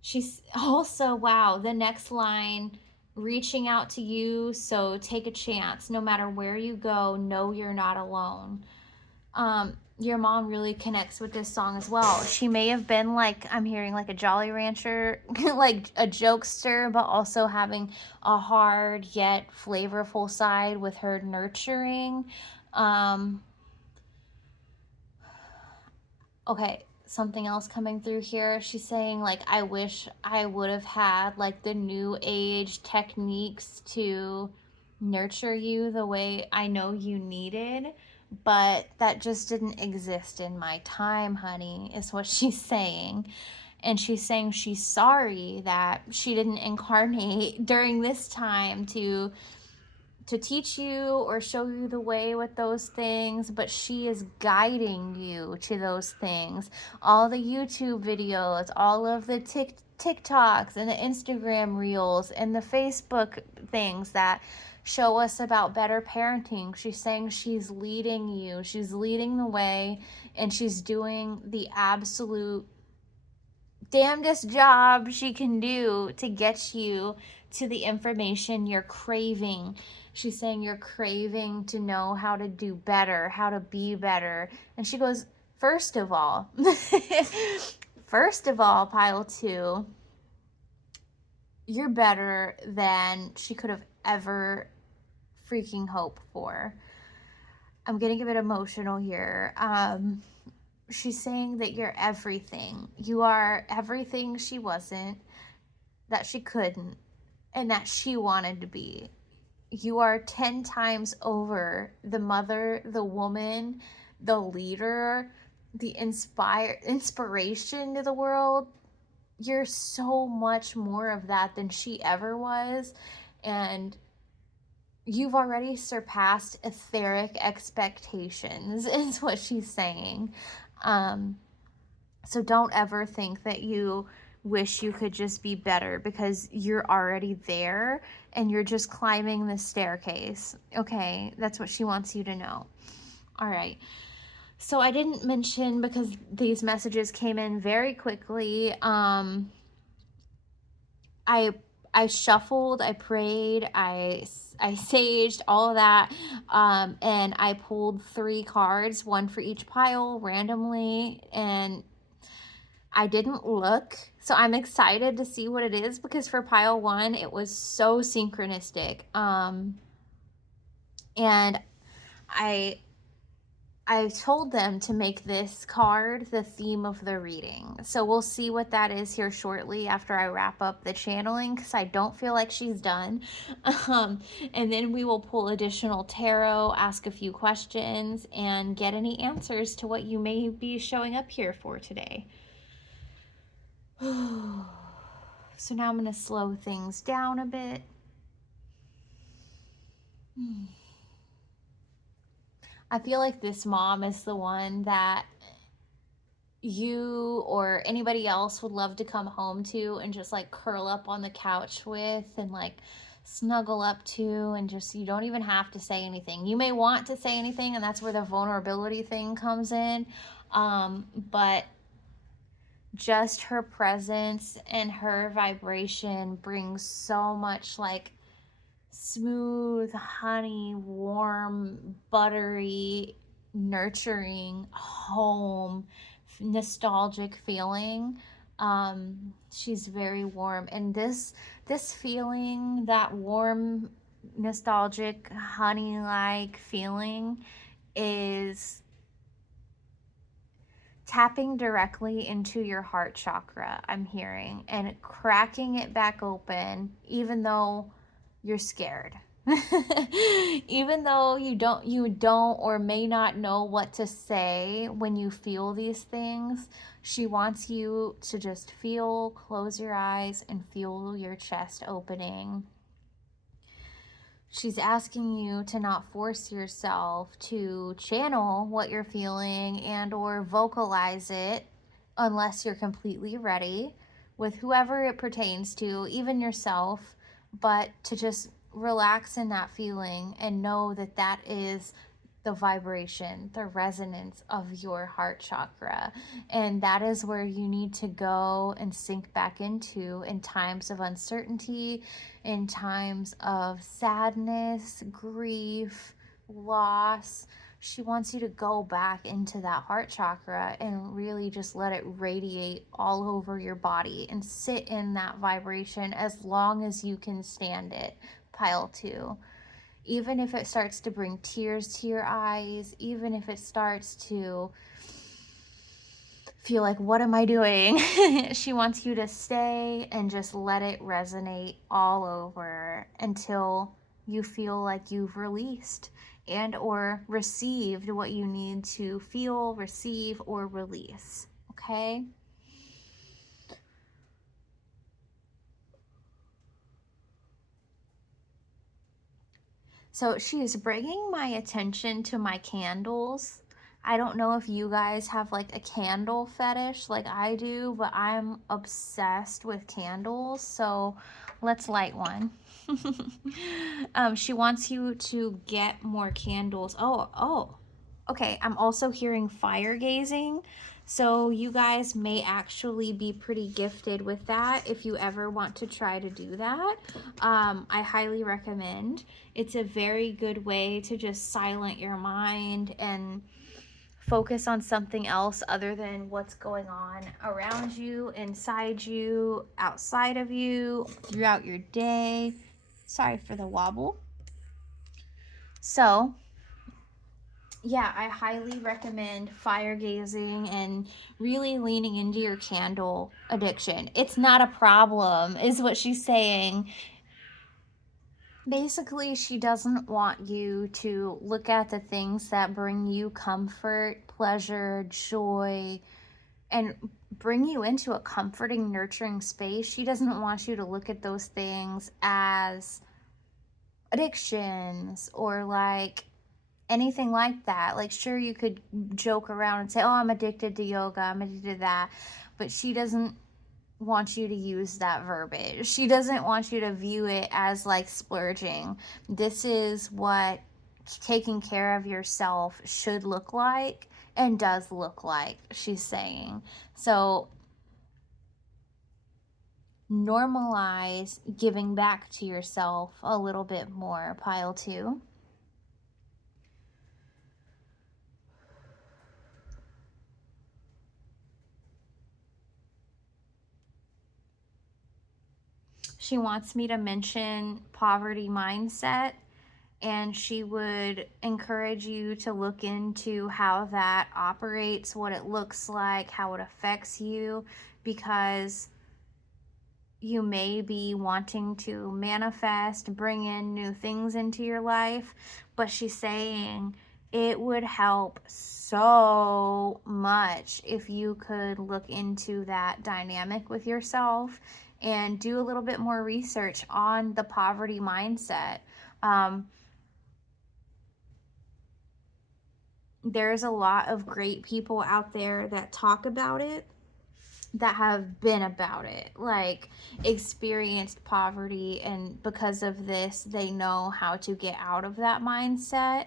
She's also, wow, the next line, reaching out to you, so take a chance. No matter where you go, know you're not alone. Your mom really connects with this song as well. She may have been like, I'm hearing like a Jolly Rancher, like a jokester, but also having a hard yet flavorful side with her nurturing. Okay, something else coming through here. She's saying, like, I wish I would have had like the new age techniques to nurture you the way I know you needed, but that just didn't exist in my time, honey, is what she's saying. And she's saying she's sorry that she didn't incarnate during this time to teach you or show you the way with those things, but she is guiding you to those things. All the YouTube videos, all of the TikToks and the Instagram reels and the Facebook things that show us about better parenting. She's saying she's leading you, she's leading the way, and she's doing the absolute damnedest job she can do to get you to the information you're craving. She's saying you're craving to know how to do better, how to be better. And she goes, first of all, pile two, you're better than she could have ever freaking hoped for. I'm getting a bit emotional here. She's saying that you're everything. You are everything she wasn't, that she couldn't, and that she wanted to be. You are 10 times over the mother, the woman, the leader, the inspiration to the world. You're so much more of that than she ever was. And you've already surpassed etheric expectations, is what she's saying. So don't ever think that you wish you could just be better, because you're already there and you're just climbing the staircase. Okay, that's what she wants you to know. All right. So I didn't mention, because these messages came in very quickly. I shuffled, I prayed, I saged, all of that, and I pulled 3 cards, one for each pile, randomly, and I didn't look. So I'm excited to see what it is, because for pile 1, it was so synchronistic. And I told them to make this card the theme of the reading. So we'll see what that is here shortly after I wrap up the channeling, because I don't feel like she's done. And then we will pull additional tarot, ask a few questions, and get any answers to what you may be showing up here for today. So now I'm going to slow things down a bit. I feel like this mom is the one that you or anybody else would love to come home to and just like curl up on the couch with and like snuggle up to, and just, you don't even have to say anything. You may want to say anything, and that's where the vulnerability thing comes in. But just her presence and her vibration brings so much like smooth, honey, warm, buttery, nurturing, home, nostalgic feeling. She's very warm, and this feeling, that warm, nostalgic, honey-like feeling, is tapping directly into your heart chakra, I'm hearing, and cracking it back open, even though you're scared. Even though you don't or may not know what to say when you feel these things, she wants you to just feel, close your eyes, and feel your chest opening. She's asking you to not force yourself to channel what you're feeling and or vocalize it unless you're completely ready, with whoever it pertains to, even yourself, but to just relax in that feeling and know that that is the vibration, the resonance of your heart chakra. And that is where you need to go and sink back into in times of uncertainty, in times of sadness, grief, loss. She wants you to go back into that heart chakra and really just let it radiate all over your body and sit in that vibration as long as you can stand it. Pile 2. Even if it starts to bring tears to your eyes, even if it starts to feel like, what am I doing? She wants you to stay and just let it resonate all over until you feel like you've released and or received what you need to feel, receive, or release. Okay? So she is bringing my attention to my candles. I don't know if you guys have like a candle fetish like I do, but I'm obsessed with candles. So let's light one. She wants you to get more candles. Oh. Okay, I'm also hearing fire gazing. So you guys may actually be pretty gifted with that if you ever want to try to do that. I highly recommend. It's a very good way to just silent your mind and focus on something else other than what's going on around you, inside you, outside of you, throughout your day. Sorry for the wobble. So, yeah, I highly recommend fire gazing and really leaning into your candle addiction. It's not a problem, is what she's saying. Basically, she doesn't want you to look at the things that bring you comfort, pleasure, joy, and bring you into a comforting, nurturing space. She doesn't want you to look at those things as addictions or like anything like that. Like, sure, you could joke around and say, oh, I'm addicted to yoga, I'm addicted to that, but she doesn't want you to use that verbiage. She doesn't want you to view it as like splurging. This is what taking care of yourself should look like and does look like, she's saying. So normalize giving back to yourself a little bit more, pile 2. She wants me to mention poverty mindset, and she would encourage you to look into how that operates, what it looks like, how it affects you, because you may be wanting to manifest, bring in new things into your life, but she's saying it would help so much if you could look into that dynamic with yourself and do a little bit more research on the poverty mindset. There's a lot of great people out there that talk about it, that have been about it, like experienced poverty, and because of this they know how to get out of that mindset.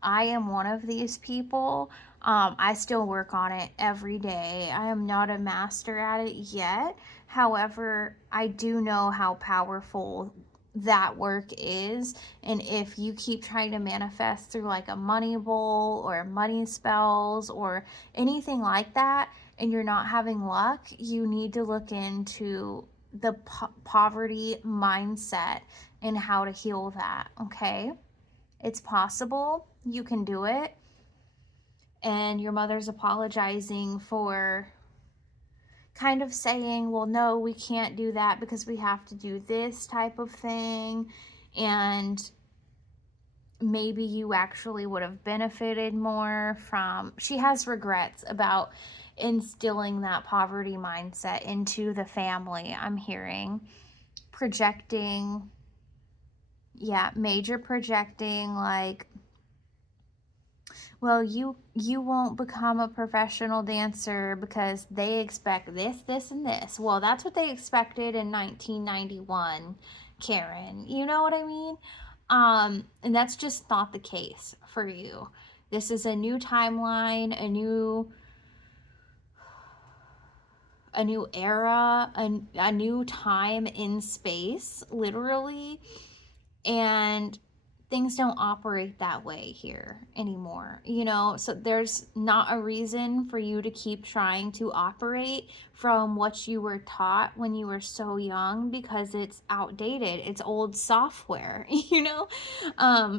I am one of these people. I still work on it every day. I am not a master at it yet. However, I do know how powerful that work is, and if you keep trying to manifest through like a money bowl or money spells or anything like that and you're not having luck, you need to look into the poverty mindset and how to heal that. Okay, it's possible, you can do it. And your mother's apologizing for kind of saying, well, no, we can't do that because we have to do this type of thing. And maybe you actually would have benefited more from, she has regrets about instilling that poverty mindset into the family. I'm hearing projecting, major projecting, like, well, you won't become a professional dancer because they expect this, this, and this. Well, that's what they expected in 1991. Karen. You know what I mean? And that's just not the case for you. This is a new timeline, a new era, a new time in space, literally. And things don't operate that way here anymore, you know? So there's not a reason for you to keep trying to operate from what you were taught when you were so young, because it's outdated. It's old software, you know?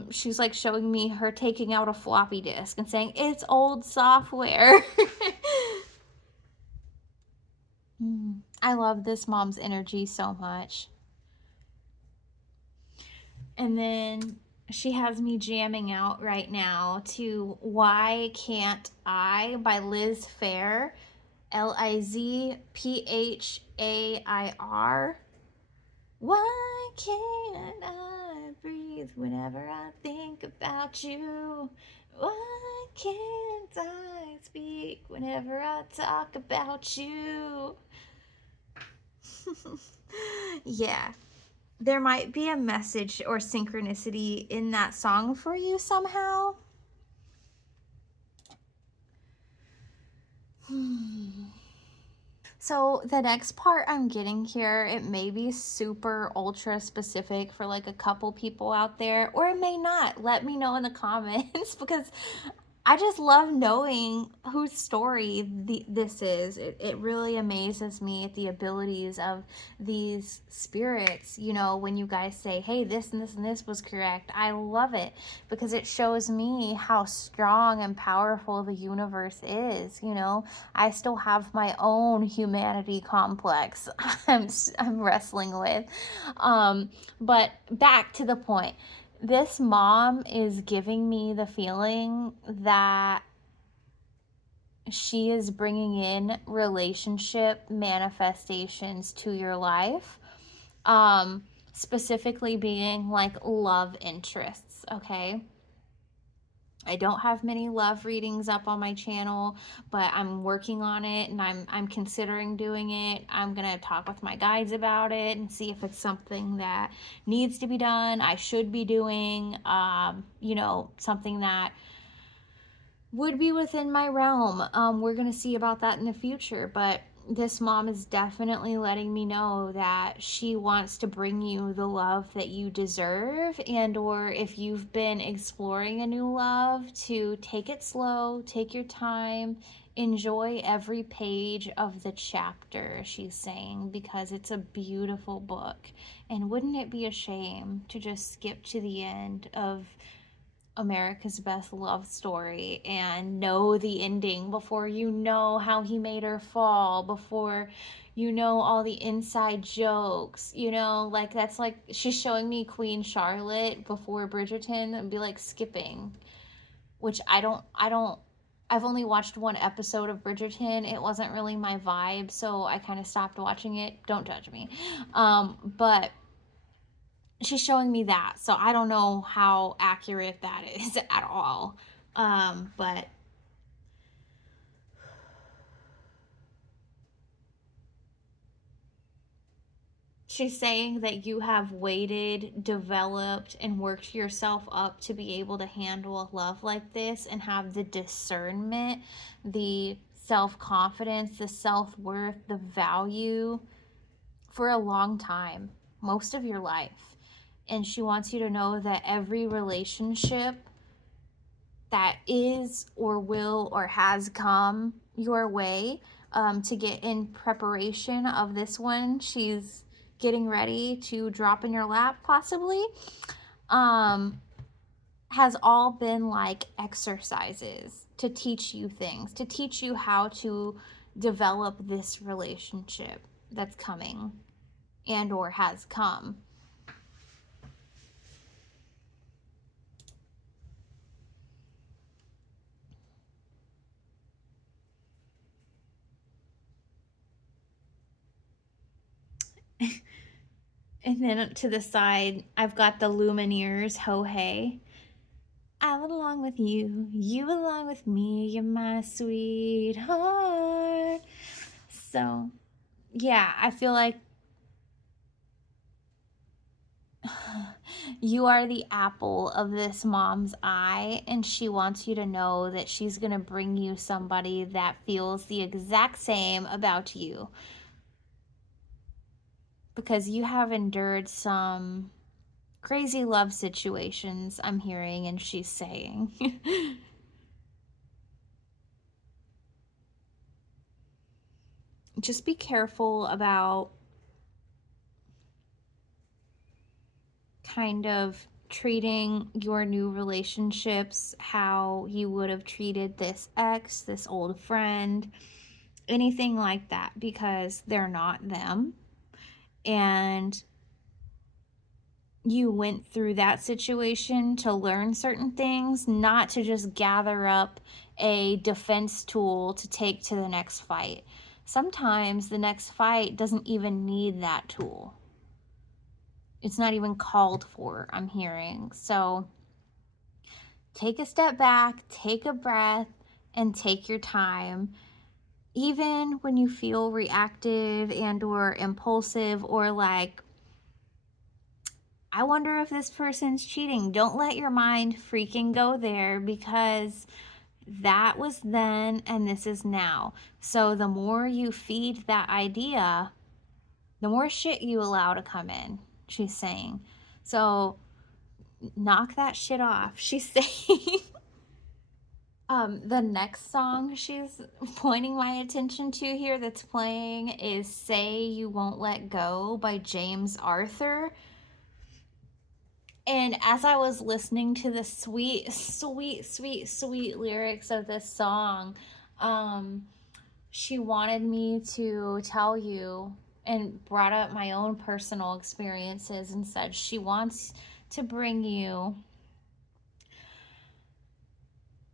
She's like showing me her taking out a floppy disk and saying, it's old software. I love this mom's energy so much. And then she has me jamming out right now to Why Can't I by Liz Phair. Lizphair. Why can't I breathe whenever I think about you? Why can't I speak whenever I talk about you? Yeah. There might be a message or synchronicity in that song for you somehow. So the next part I'm getting here, it may be super ultra specific for like a couple people out there, or it may not. Let me know in the comments because I just love knowing whose story this is. It really amazes me at the abilities of these spirits. You know, when you guys say, hey, this and this and this was correct, I love it because it shows me how strong and powerful the universe is. You know, I still have my own humanity complex I'm wrestling with. But back to the point, this mom is giving me the feeling that she is bringing in relationship manifestations to your life, specifically being like love interests. Okay, I don't have many love readings up on my channel, but I'm working on it and I'm considering doing it. I'm going to talk with my guides about it and see if it's something that needs to be done, I should be doing, you know, something that would be within my realm. We're going to see about that in the future, but this mom is definitely letting me know that she wants to bring you the love that you deserve, and or if you've been exploring a new love, to take it slow, take your time, enjoy every page of the chapter, she's saying, because it's a beautiful book. And wouldn't it be a shame to just skip to the end of America's Best Love Story and know the ending before you know how he made her fall, before you know all the inside jokes, you know? Like, that's like she's showing me Queen Charlotte before Bridgerton and be like skipping, which I've only watched one episode of Bridgerton. It wasn't really my vibe, so I kind of stopped watching it. Don't judge me. But she's showing me that, so I don't know how accurate that is at all. But she's saying that you have waited, developed, and worked yourself up to be able to handle a love like this and have the discernment, the self-confidence, the self-worth, the value for a long time, most of your life. And she wants you to know that every relationship that is or will or has come your way, to get in preparation of this one she's getting ready to drop in your lap possibly, has all been like exercises to teach you things, to teach you how to develop this relationship that's coming and or has come. And then to the side, I've got the Lumineers, Ho Hey. I belong with you, you belong with me, you're my sweetheart. So, yeah, I feel like you are the apple of this mom's eye, and she wants you to know that she's going to bring you somebody that feels the exact same about you, because you have endured some crazy love situations, I'm hearing, and she's saying. Just be careful about kind of treating your new relationships how you would have treated this ex, this old friend, anything like that, because they're not them. And you went through that situation to learn certain things, not to just gather up a defense tool to take to the next fight. Sometimes the next fight doesn't even need that tool. It's not even called for, I'm hearing. So take a step back, take a breath, and take your time. Even when you feel reactive and or impulsive, or like, I wonder if this person's cheating, don't let your mind freaking go there, because that was then and this is now. So the more you feed that idea, the more shit you allow to come in, she's saying. So knock that shit off, she's saying. The next song she's pointing my attention to here that's playing is Say You Won't Let Go by James Arthur. And as I was listening to the sweet, sweet, sweet, sweet lyrics of this song, she wanted me to tell you, and brought up my own personal experiences, and said she wants to bring you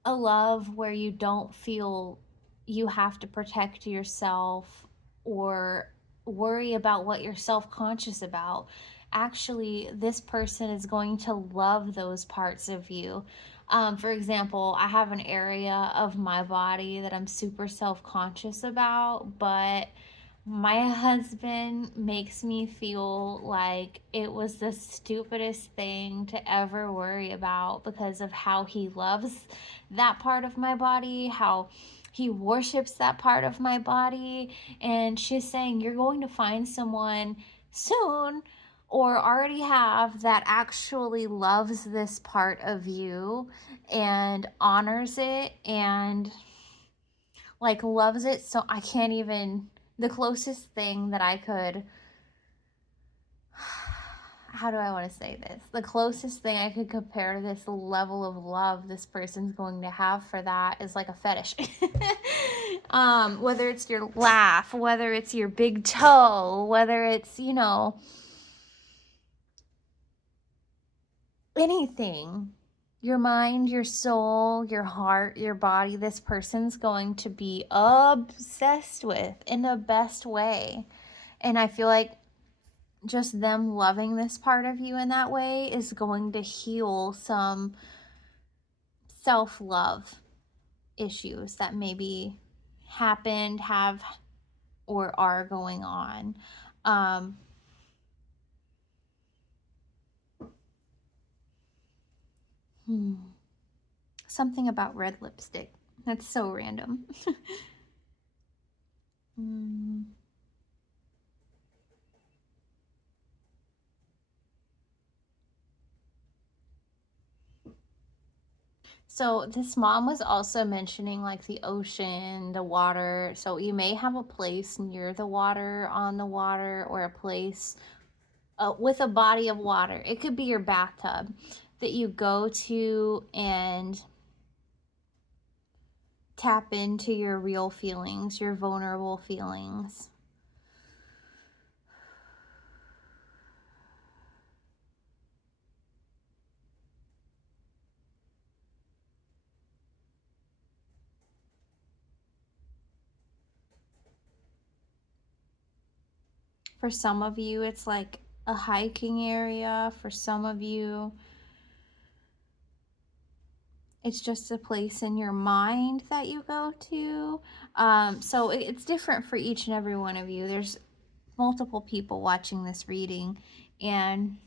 a love where you don't feel you have to protect yourself or worry about what you're self-conscious about. Actually, this person is going to love those parts of you. For example, I have an area of my body that I'm super self-conscious about, but my husband makes me feel like it was the stupidest thing to ever worry about, because of how he loves that part of my body, how he worships that part of my body. And she's saying, you're going to find someone soon, or already have, that actually loves this part of you and honors it, and like loves it. So I can't even, the closest thing that I could, how do I want to say this? The closest thing I could compare to this level of love this person's going to have for that is like a fetish. Whether it's your laugh, whether it's your big toe, whether it's, you know, anything. Your mind, your soul, your heart, your body, this person's going to be obsessed with in the best way. And I feel like just them loving this part of you in that way is going to heal some self-love issues that maybe happened, have, or are going on. Um, Something about red lipstick. That's so random. So this mom was also mentioning like the ocean, the water. So you may have a place near the water, on the water, or a place with a body of water. It could be your bathtub that you go to and tap into your real feelings, your vulnerable feelings. For some of you, it's like a hiking area. For some of you, it's just a place in your mind that you go to. So it's different for each and every one of you. There's multiple people watching this reading, and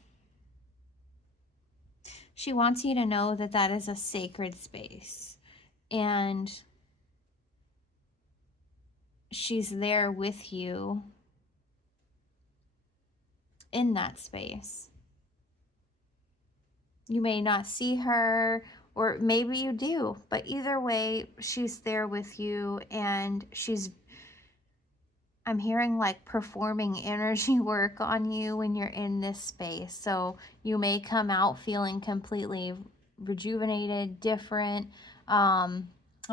She wants you to know that that is a sacred space. And she's there with you in that space. You may not see her, or maybe you do, but either way, she's there with you, and I'm hearing like performing energy work on you when you're in this space. So you may come out feeling completely rejuvenated, different. I'm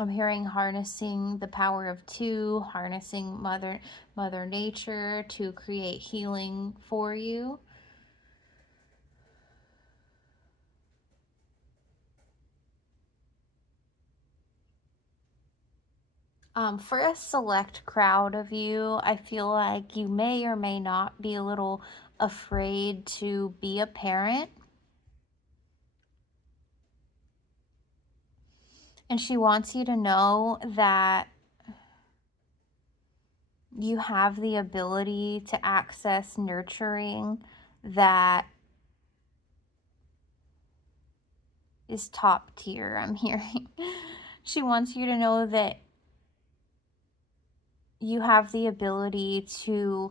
hearing harnessing the power of two, harnessing Mother Nature to create healing for you. For a select crowd of you, I feel like you may or may not be a little afraid to be a parent. And she wants you to know that you have the ability to access nurturing that is top tier, I'm hearing. She wants you to know that you have the ability to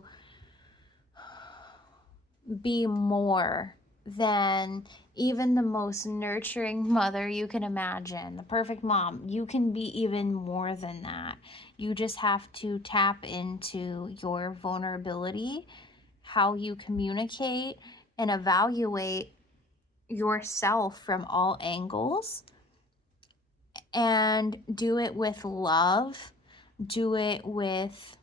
be more than even the most nurturing mother you can imagine, the perfect mom. You can be even more than that. You just have to tap into your vulnerability, how you communicate, and evaluate yourself from all angles, and do it with love, do it with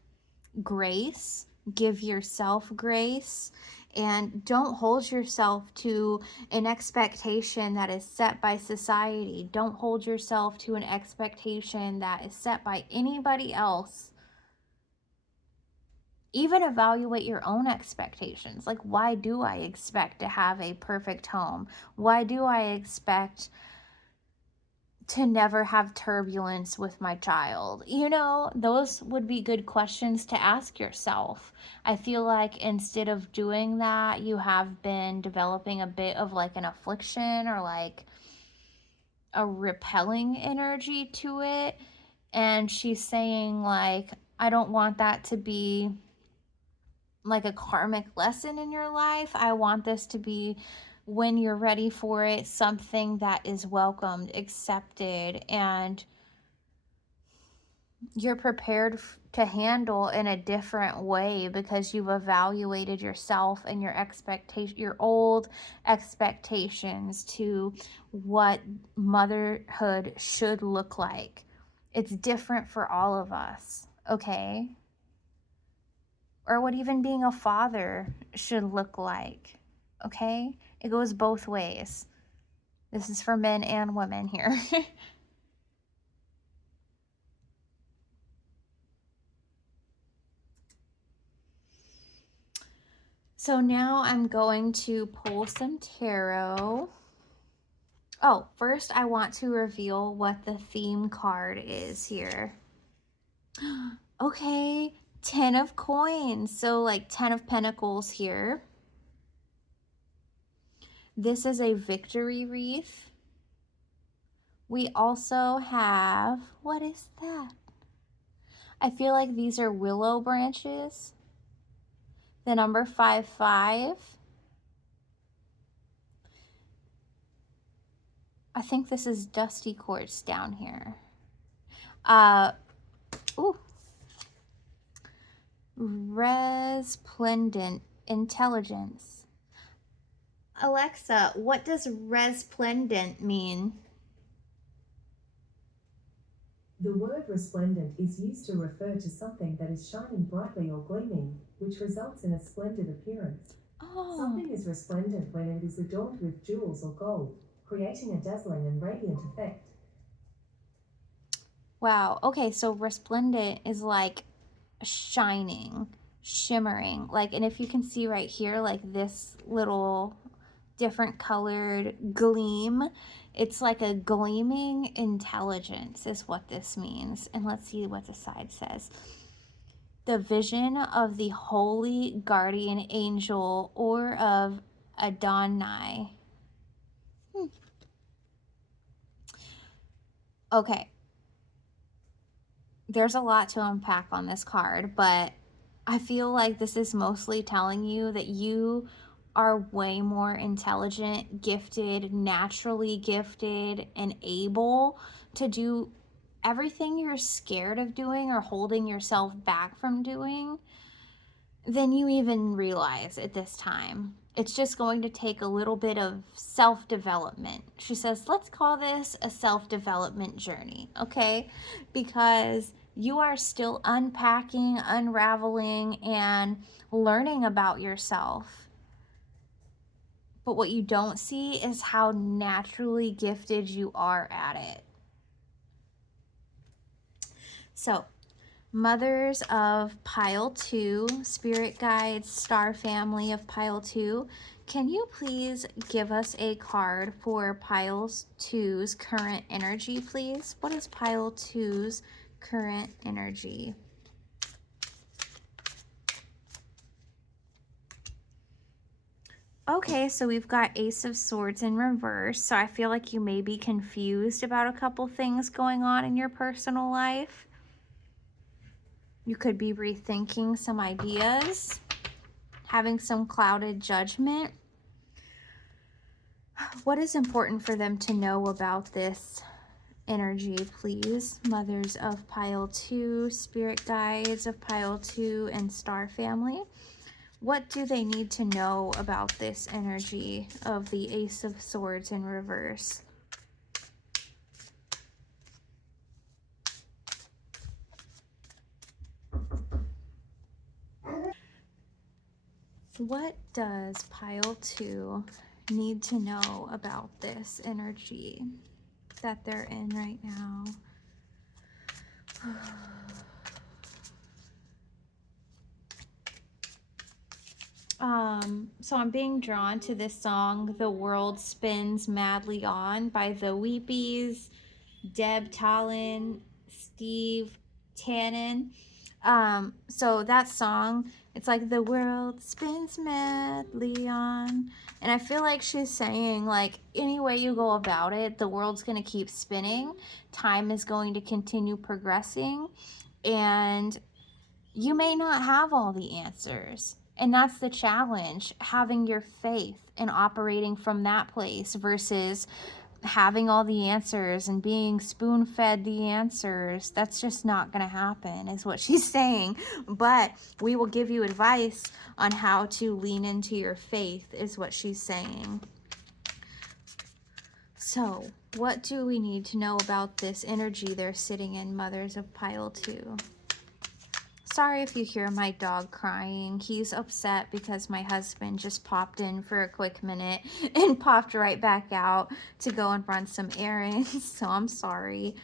grace, give yourself grace, and don't hold yourself to an expectation that is set by society. Don't hold yourself to an expectation that is set by anybody else. Even evaluate your own expectations. Like, why do I expect to have a perfect home? Why do I expect to never have turbulence with my child? You know, those would be good questions to ask yourself. I feel like instead of doing that, you have been developing a bit of like an affliction or like a repelling energy to it. And she's saying, like, I don't want that to be like a karmic lesson in your life. I want this to be, when you're ready for it, something that is welcomed, accepted, and you're prepared to handle in a different way, because you've evaluated yourself and your expectation, your old expectations to what motherhood should look like. It's different for all of us, okay? Or what even being a father should look like, okay? It goes both ways. This is for men and women here. So now I'm going to pull some tarot. Oh, first I want to reveal what the theme card is here. Okay, 10 of coins. So like 10 of pentacles here. This is a victory wreath. We also have, what is that? I feel like these are willow branches. The number 55. I think this is dusty quartz down here. Ooh. Resplendent intelligence. Alexa, what does resplendent mean? The word resplendent is used to refer to something that is shining brightly or gleaming, which results in a splendid appearance. Oh. Something is resplendent when it is adorned with jewels or gold, creating a dazzling and radiant effect. Wow. Okay, so resplendent is like shining, shimmering. Like, and if you can see right here, like this little different colored gleam, it's like a gleaming intelligence is what this means. And let's see what the side says. The vision of the holy guardian angel or of Adonai. Okay, there's a lot to unpack on this card, but I feel like this is mostly telling you that you are way more intelligent, gifted, naturally gifted, and able to do everything you're scared of doing or holding yourself back from doing than you even realize at this time. It's just going to take a little bit of self development. She says, let's call this a self development journey, okay? Because you are still unpacking, unraveling, and learning about yourself. But what you don't see is how naturally gifted you are at it. So, Mothers of Pile 2, Spirit Guides, Star Family of Pile 2, can you please give us a card for Pile 2's current energy, please? What is Pile 2's current energy? Okay, so we've got Ace of Swords in reverse, so I feel like you may be confused about a couple things going on in your personal life. You could be rethinking some ideas, having some clouded judgment. What is important for them to know about this energy, please? Mothers of Pile 2, Spirit Guides of Pile 2, and Star Family. What do they need to know about this energy of the Ace of Swords in reverse? What does Pile 2 need to know about this energy that they're in right now? So I'm being drawn to this song, The World Spins Madly On by The Weepies, Deb Tallon, Steve Tannen. So that song, it's like the world spins madly on. And I feel like she's saying, like, any way you go about it, the world's going to keep spinning. Time is going to continue progressing. And you may not have all the answers. And that's the challenge, having your faith and operating from that place versus having all the answers and being spoon fed the answers. That's just not going to happen, is what she's saying. But we will give you advice on how to lean into your faith, is what she's saying. So, what do we need to know about this energy they're sitting in, Mothers of Pile 2? Sorry if you hear my dog crying. He's upset because my husband just popped in for a quick minute and popped right back out to go and run some errands. So I'm sorry.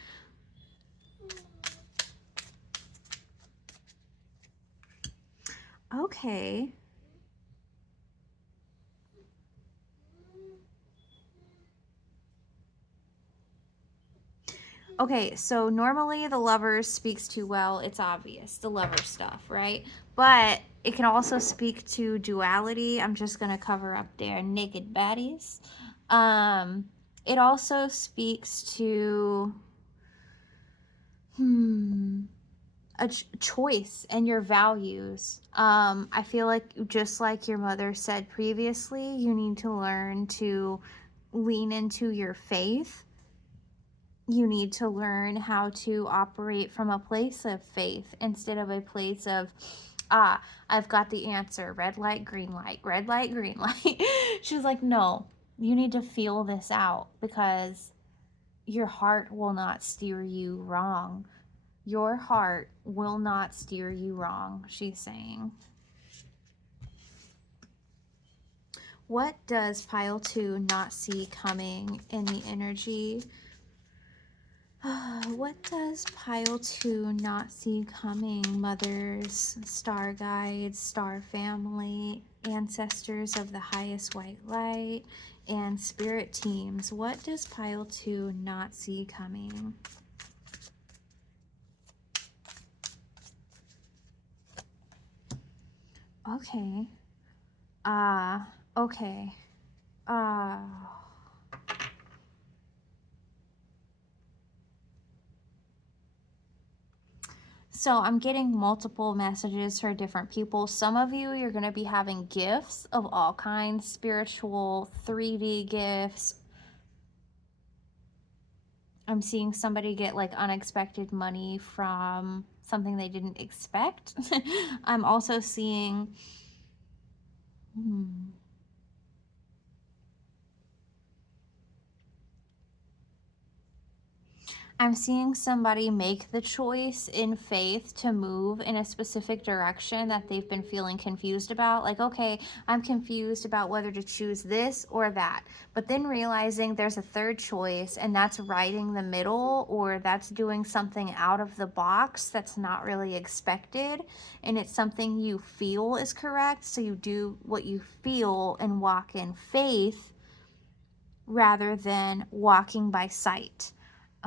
Okay. Okay, so normally the Lovers speaks too well. It's obvious, the lover stuff, right? But it can also speak to duality. I'm just going to cover up their naked baddies. It also speaks to a choice and your values. I feel like, just like your mother said previously, you need to learn to lean into your faith. You need to learn how to operate from a place of faith instead of a place of, I've got the answer. Red light, green light, red light, green light. She was like, no, you need to feel this out because your heart will not steer you wrong. Your heart will not steer you wrong, she's saying. What does Pile 2 not see coming in the energy? What does Pile 2 not see coming, Mothers, Star Guides, Star Family, Ancestors of the Highest White Light, and Spirit Teams? What does Pile 2 not see coming? Okay. Okay. So I'm getting multiple messages for different people. Some of you, you're going to be having gifts of all kinds, spiritual, 3D gifts. I'm seeing somebody get like unexpected money from something they didn't expect. I'm also seeing I'm seeing somebody make the choice in faith to move in a specific direction that they've been feeling confused about. Like, okay, I'm confused about whether to choose this or that. But then realizing there's a third choice, and that's right in the middle, or that's doing something out of the box that's not really expected. And it's something you feel is correct. So you do what you feel and walk in faith rather than walking by sight.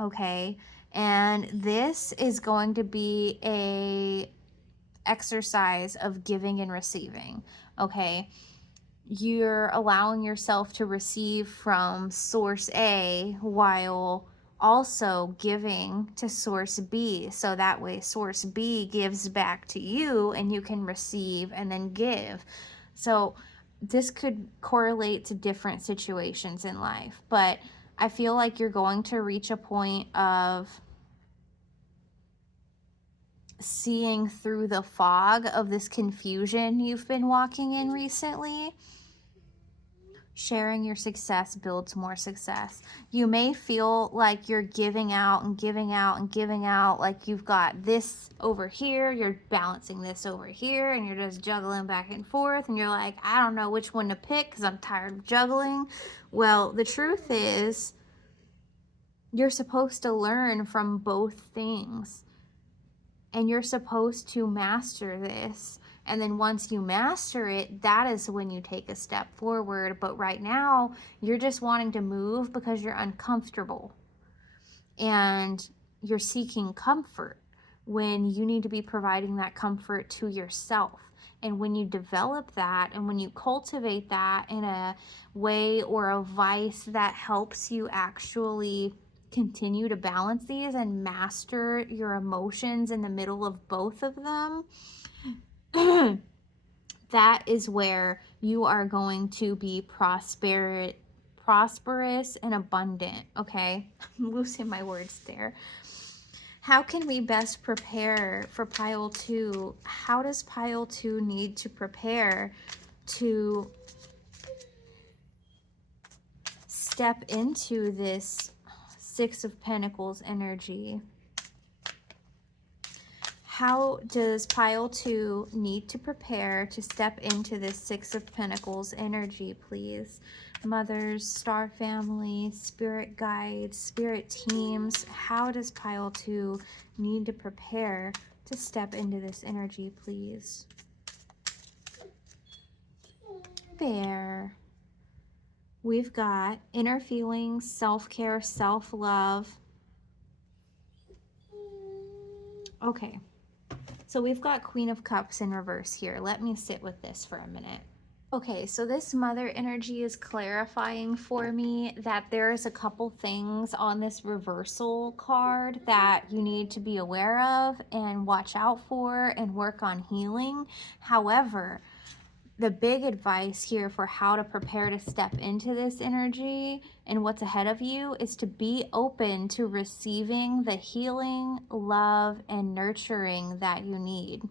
Okay, and this is going to be a exercise of giving and receiving. Okay, you're allowing yourself to receive from source A while also giving to source B, so that way source B gives back to you and you can receive and then give. So this could correlate to different situations in life, but I feel like you're going to reach a point of seeing through the fog of this confusion you've been walking in recently. Sharing your success builds more success. You may feel like you're giving out and giving out and giving out, like you've got this over here, you're balancing this over here, and you're just juggling back and forth, and you're like, I don't know which one to pick because I'm tired of juggling. Well, the truth is, you're supposed to learn from both things, and you're supposed to master this. And then once you master it, that is when you take a step forward. But right now, you're just wanting to move because you're uncomfortable and you're seeking comfort when you need to be providing that comfort to yourself. And when you develop that and when you cultivate that in a way or a vice that helps you actually continue to balance these and master your emotions in the middle of both of them, that is where you are going to be prosperous and abundant. Okay, I'm losing my words there. How can we best prepare for pile 2? How does pile 2 need to prepare to step into this Six of Pentacles energy? How does pile 2 need to prepare to step into this Six of Pentacles energy, please? Mothers, star family, spirit guides, spirit teams, how does pile 2 need to prepare to step into this energy, please? Bear. We've got inner feelings, self-care, self-love. Okay. So we've got Queen of Cups in reverse here. Let me sit with this for a minute. Okay, so this mother energy is clarifying for me that there's a couple things on this reversal card that you need to be aware of and watch out for and work on healing. However, the big advice here for how to prepare to step into this energy and what's ahead of you is to be open to receiving the healing, love, and nurturing that you need.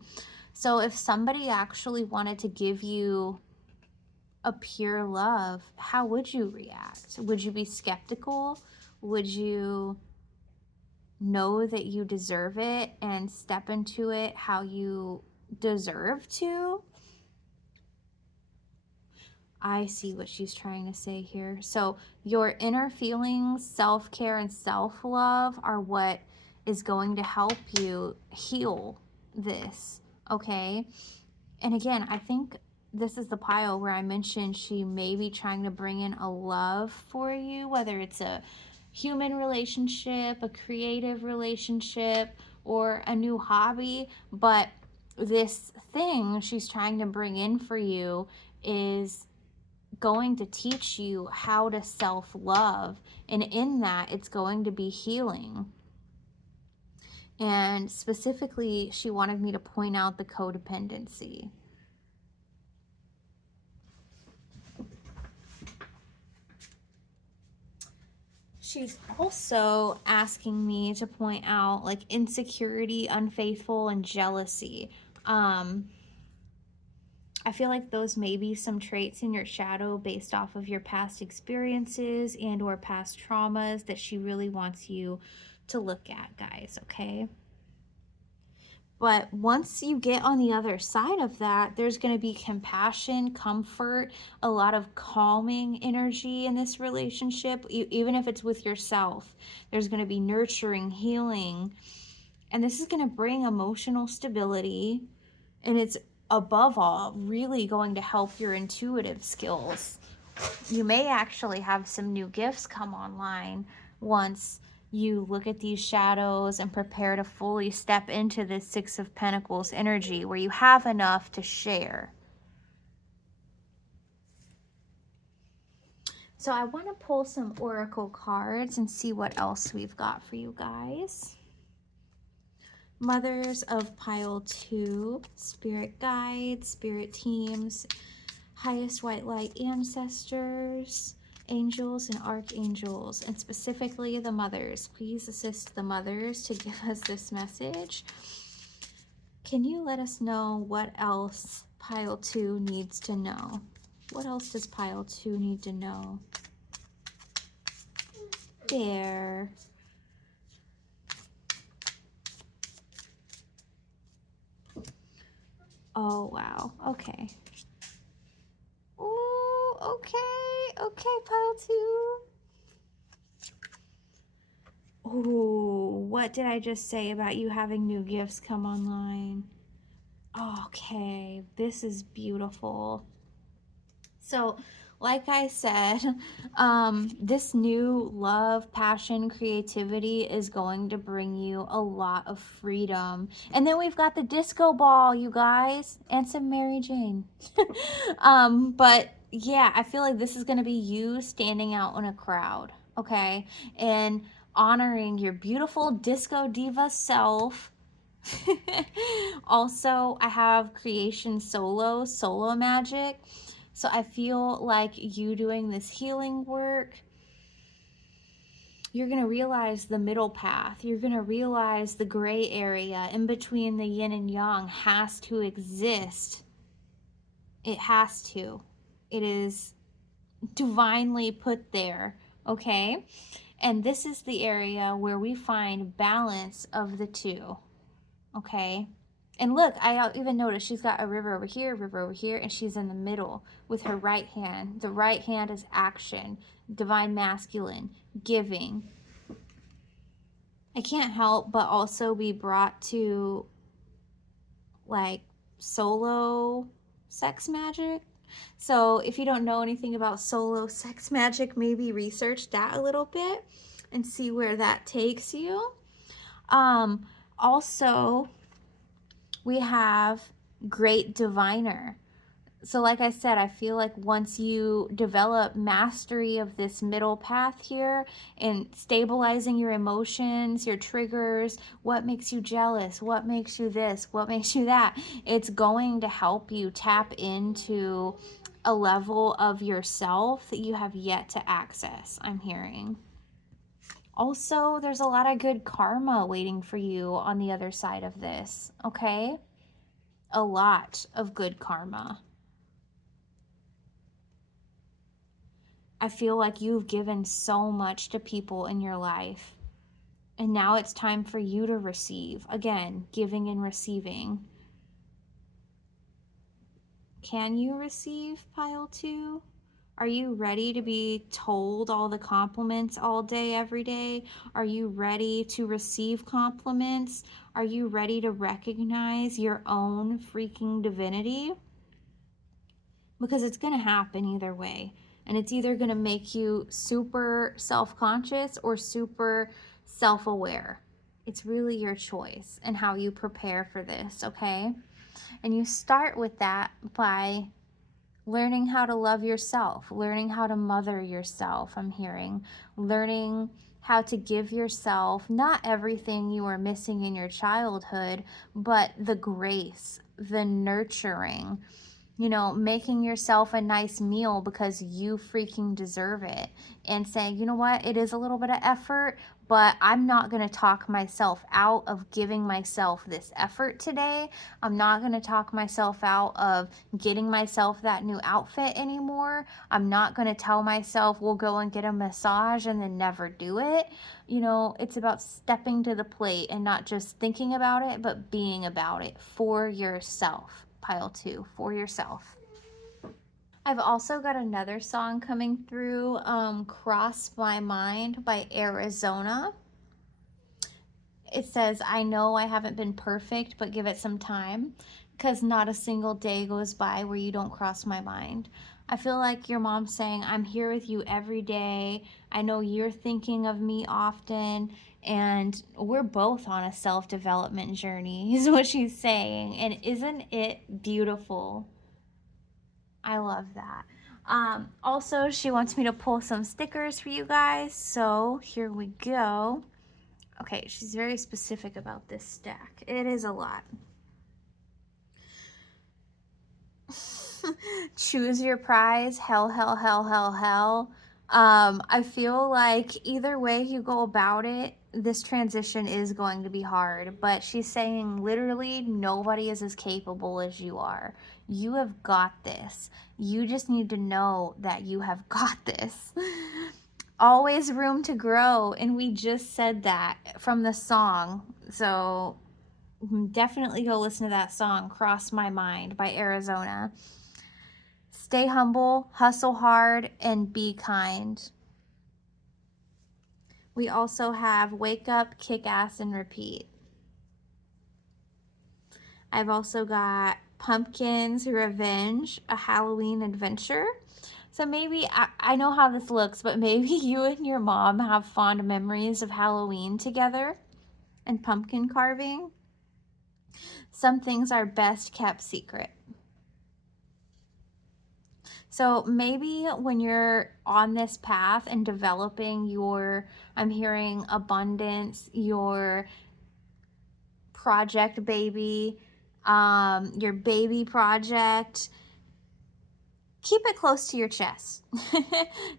So if somebody actually wanted to give you a pure love, how would you react? Would you be skeptical? Would you know that you deserve it and step into it how you deserve to? I see what she's trying to say here. So your inner feelings, self-care, and self-love are what is going to help you heal this, okay? And again, I think this is the pile where I mentioned she may be trying to bring in a love for you, whether it's a human relationship, a creative relationship, or a new hobby. But this thing she's trying to bring in for you is going to teach you how to self-love, and in that it's going to be healing. And specifically, she wanted me to point out the codependency. She's also asking me to point out like insecurity, unfaithful, and jealousy. I feel like those may be some traits in your shadow based off of your past experiences and or past traumas that she really wants you to look at, guys, okay? But once you get on the other side of that, there's going to be compassion, comfort, a lot of calming energy in this relationship, even if it's with yourself. There's going to be nurturing, healing, and this is going to bring emotional stability. And it's above all really going to help your intuitive skills. You may actually have some new gifts come online once you look at these shadows and prepare to fully step into this Six of Pentacles energy where you have enough to share. So I want to pull some oracle cards and see what else we've got for you guys. Mothers of pile 2, spirit guides, spirit teams, highest white light ancestors, angels and archangels, and specifically the mothers. Please assist the mothers to give us this message. Can you let us know what else pile 2 needs to know? What else does pile 2 need to know? There. Oh, wow. Okay. Ooh, okay. Okay, pile 2. Ooh, what did I just say about you having new gifts come online? Okay, this is beautiful. So, like I said, this new love, passion, creativity is going to bring you a lot of freedom. And then we've got the disco ball, you guys, and some Mary Jane. But yeah, I feel like this is going to be you standing out in a crowd, okay? And honoring your beautiful disco diva self. Also, I have creation solo magic. So I feel like you doing this healing work, you're going to realize the middle path. You're going to realize the gray area in between the yin and yang has to exist. It has to. It is divinely put there, okay? And this is the area where we find balance of the two, okay? And look, I even noticed she's got a river over here, and she's in the middle with her right hand. The right hand is action, divine masculine, giving. I can't help but also be brought to like solo sex magic. So if you don't know anything about solo sex magic, maybe research that a little bit and see where that takes you. Also, we have great diviner. So like I said, I feel like once you develop mastery of this middle path here and stabilizing your emotions, your triggers, what makes you jealous, what makes you this, what makes you that, it's going to help you tap into a level of yourself that you have yet to access, I'm hearing. Also, there's a lot of good karma waiting for you on the other side of this, okay? A lot of good karma. I feel like you've given so much to people in your life. And now it's time for you to receive. Again, giving and receiving. Can you receive, pile 2? Are you ready to be told all the compliments all day, every day? Are you ready to receive compliments? Are you ready to recognize your own freaking divinity? Because it's going to happen either way. And it's either going to make you super self-conscious or super self-aware. It's really your choice and how you prepare for this, okay? And you start with that by learning how to love yourself, learning how to mother yourself, I'm hearing, learning how to give yourself not everything you were missing in your childhood, but the grace, the nurturing, you know, making yourself a nice meal because you freaking deserve it, and saying, you know what, it is a little bit of effort, but I'm not going to talk myself out of giving myself this effort today. I'm not going to talk myself out of getting myself that new outfit anymore. I'm not going to tell myself we'll go and get a massage and then never do it. You know, it's about stepping to the plate and not just thinking about it, but being about it for yourself. Pile 2, for yourself. I've also got another song coming through, Cross My Mind by Arizona. It says, I know I haven't been perfect, but give it some time, because not a single day goes by where you don't cross my mind. I feel like your mom's saying, I'm here with you every day. I know you're thinking of me often, and we're both on a self-development journey, is what she's saying. And isn't it beautiful? I love that. Also, she wants me to pull some stickers for you guys, so here we go. Okay, she's very specific about this stack. It is a lot. Choose your prize. Hell, hell, hell, hell, hell. I feel like either way you go about it, this transition is going to be hard, but she's saying literally nobody is as capable as you are. You have got this. You just need to know that you have got this. Always room to grow, and we just said that from the song. So definitely go listen to that song, Cross My Mind by Arizona. Stay humble, hustle hard, and be kind. We also have Wake Up, Kick Ass, and Repeat. I've also got Pumpkin's Revenge, a Halloween adventure. So maybe, I know how this looks, but maybe you and your mom have fond memories of Halloween together and pumpkin carving. Some things are best kept secret. So maybe when you're on this path and developing your, I'm hearing abundance, your project baby, your baby project, keep it close to your chest.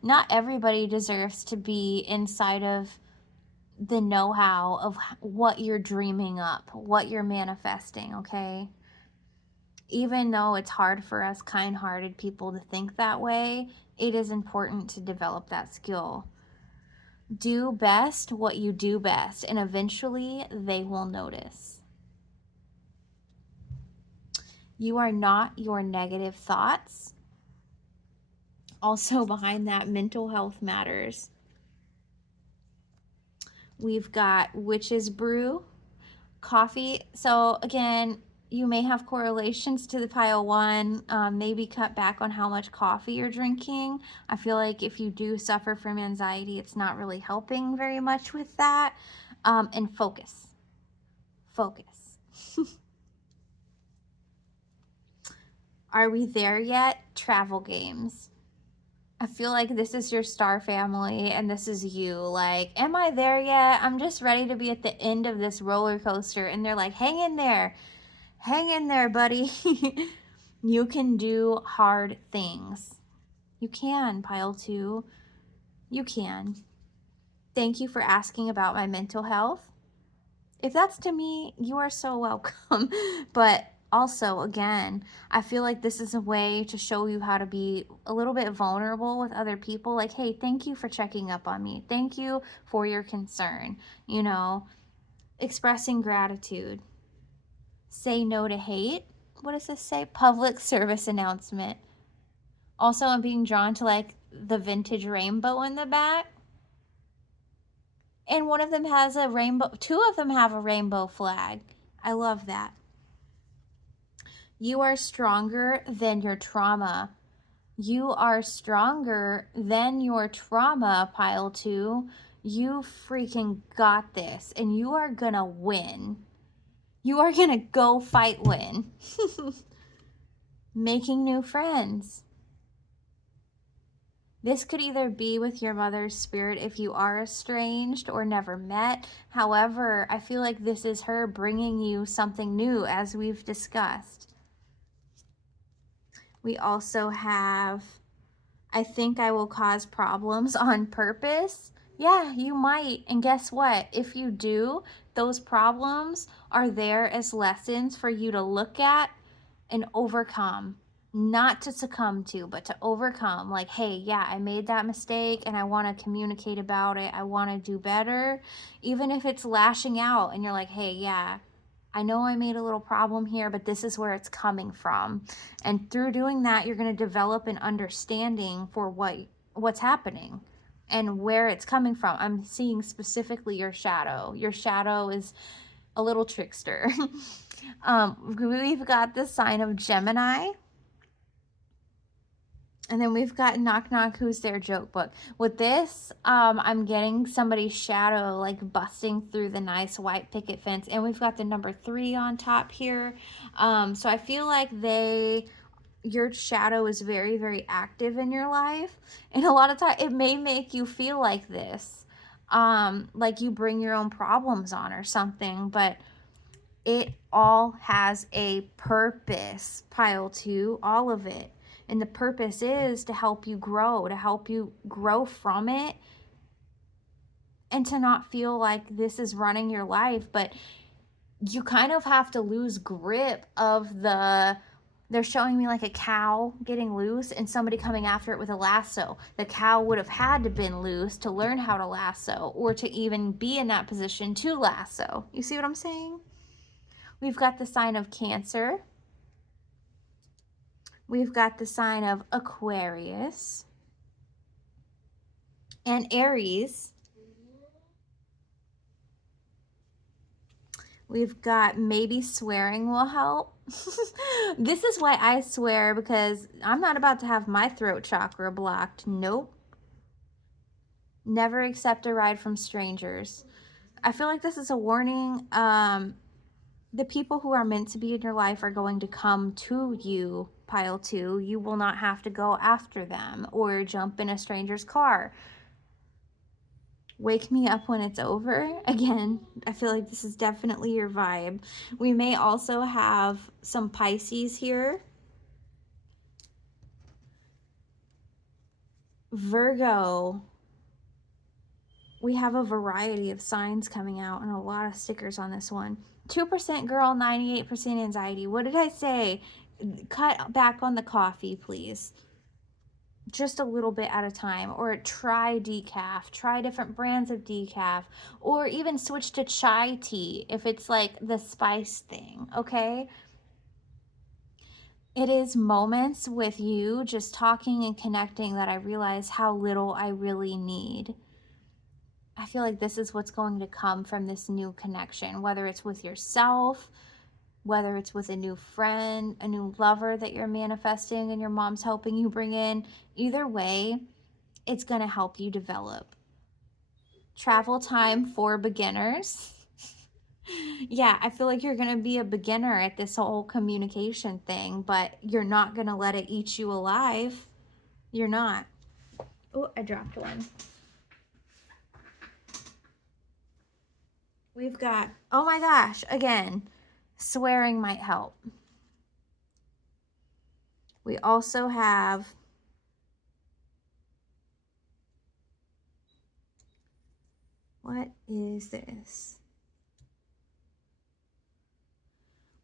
Not everybody deserves to be inside of the know-how of what you're dreaming up, what you're manifesting, okay? Even though it's hard for us kind-hearted people to think that way, it is important to develop that skill. Do best what you do best, and eventually they will notice. You are not your negative thoughts. Also behind that, mental health matters. We've got Witch's Brew, coffee. So again, you may have correlations to the pile 1. Maybe cut back on how much coffee you're drinking. I feel like if you do suffer from anxiety, it's not really helping very much with that. And focus. Focus. Are we there yet? Travel games. I feel like this is your star family and this is you. Like, am I there yet? I'm just ready to be at the end of this roller coaster. And they're like, hang in there. Hang in there, buddy. You can do hard things. You can, pile 2. You can. Thank you for asking about my mental health. If that's to me, you are so welcome. But also, again, I feel like this is a way to show you how to be a little bit vulnerable with other people. Like, hey, thank you for checking up on me. Thank you for your concern. You know, expressing gratitude. Say no to hate. What does this say? Public service announcement. Also, I'm being drawn to like the vintage rainbow in the back. And one of them has a rainbow. 2 of them have a rainbow flag. I love that. You are stronger than your trauma. You are stronger than your trauma, pile 2. You freaking got this. And you are gonna win. You are gonna go fight win. Making new friends. This could either be with your mother's spirit if you are estranged or never met. However, I feel like this is her bringing you something new, as we've discussed. We also have, I think I will cause problems on purpose. Yeah, you might. And guess what? If you do, those problems are there as lessons for you to look at and overcome. Not to succumb to, but to overcome. Like, hey, yeah, I made that mistake and I want to communicate about it. I want to do better. Even if it's lashing out and you're like, hey, yeah, I know I made a little problem here, but this is where it's coming from. And through doing that, you're going to develop an understanding for what's happening and where it's coming from. I'm seeing specifically your shadow. Your shadow is a little trickster. We've got the sign of Gemini. And then we've got Knock Knock, Who's There joke book. With this, I'm getting somebody's shadow like busting through the nice white picket fence. And we've got the number 3 on top here. So I feel like your shadow is very, very active in your life. And a lot of time it may make you feel like this. Like you bring your own problems on or something. But it all has a purpose, pile 2, all of it. And the purpose is to help you grow from it, and to not feel like this is running your life. But you kind of have to lose grip of they're showing me like a cow getting loose and somebody coming after it with a lasso. The cow would have had to been loose to learn how to lasso, or to even be in that position to lasso. You see what I'm saying? We've got the sign of Cancer. We've got the sign of Aquarius and Aries. We've got maybe swearing will help. This is why I swear, because I'm not about to have my throat chakra blocked. Nope. Never accept a ride from strangers. I feel like this is a warning. The people who are meant to be in your life are going to come to you, pile 2. You will not have to go after them or jump in a stranger's car. Wake me up when it's over. Again, I feel like this is definitely your vibe. We may also have some Pisces here. Virgo. We have a variety of signs coming out and a lot of stickers on this one. 2% girl, 98% anxiety. What did I say? Cut back on the coffee, please. Just a little bit at a time. Or try decaf. Try different brands of decaf. Or even switch to chai tea if it's like the spice thing, okay? It is moments with you just talking and connecting that I realize how little I really need. I feel like this is what's going to come from this new connection, whether it's with yourself, whether it's with a new friend, a new lover that you're manifesting and your mom's helping you bring in. Either way, it's going to help you develop. Travel time for beginners. Yeah, I feel like you're going to be a beginner at this whole communication thing, but you're not going to let it eat you alive. You're not. Oh, I dropped one. We've got, oh my gosh, again, swearing might help. We also have what is this?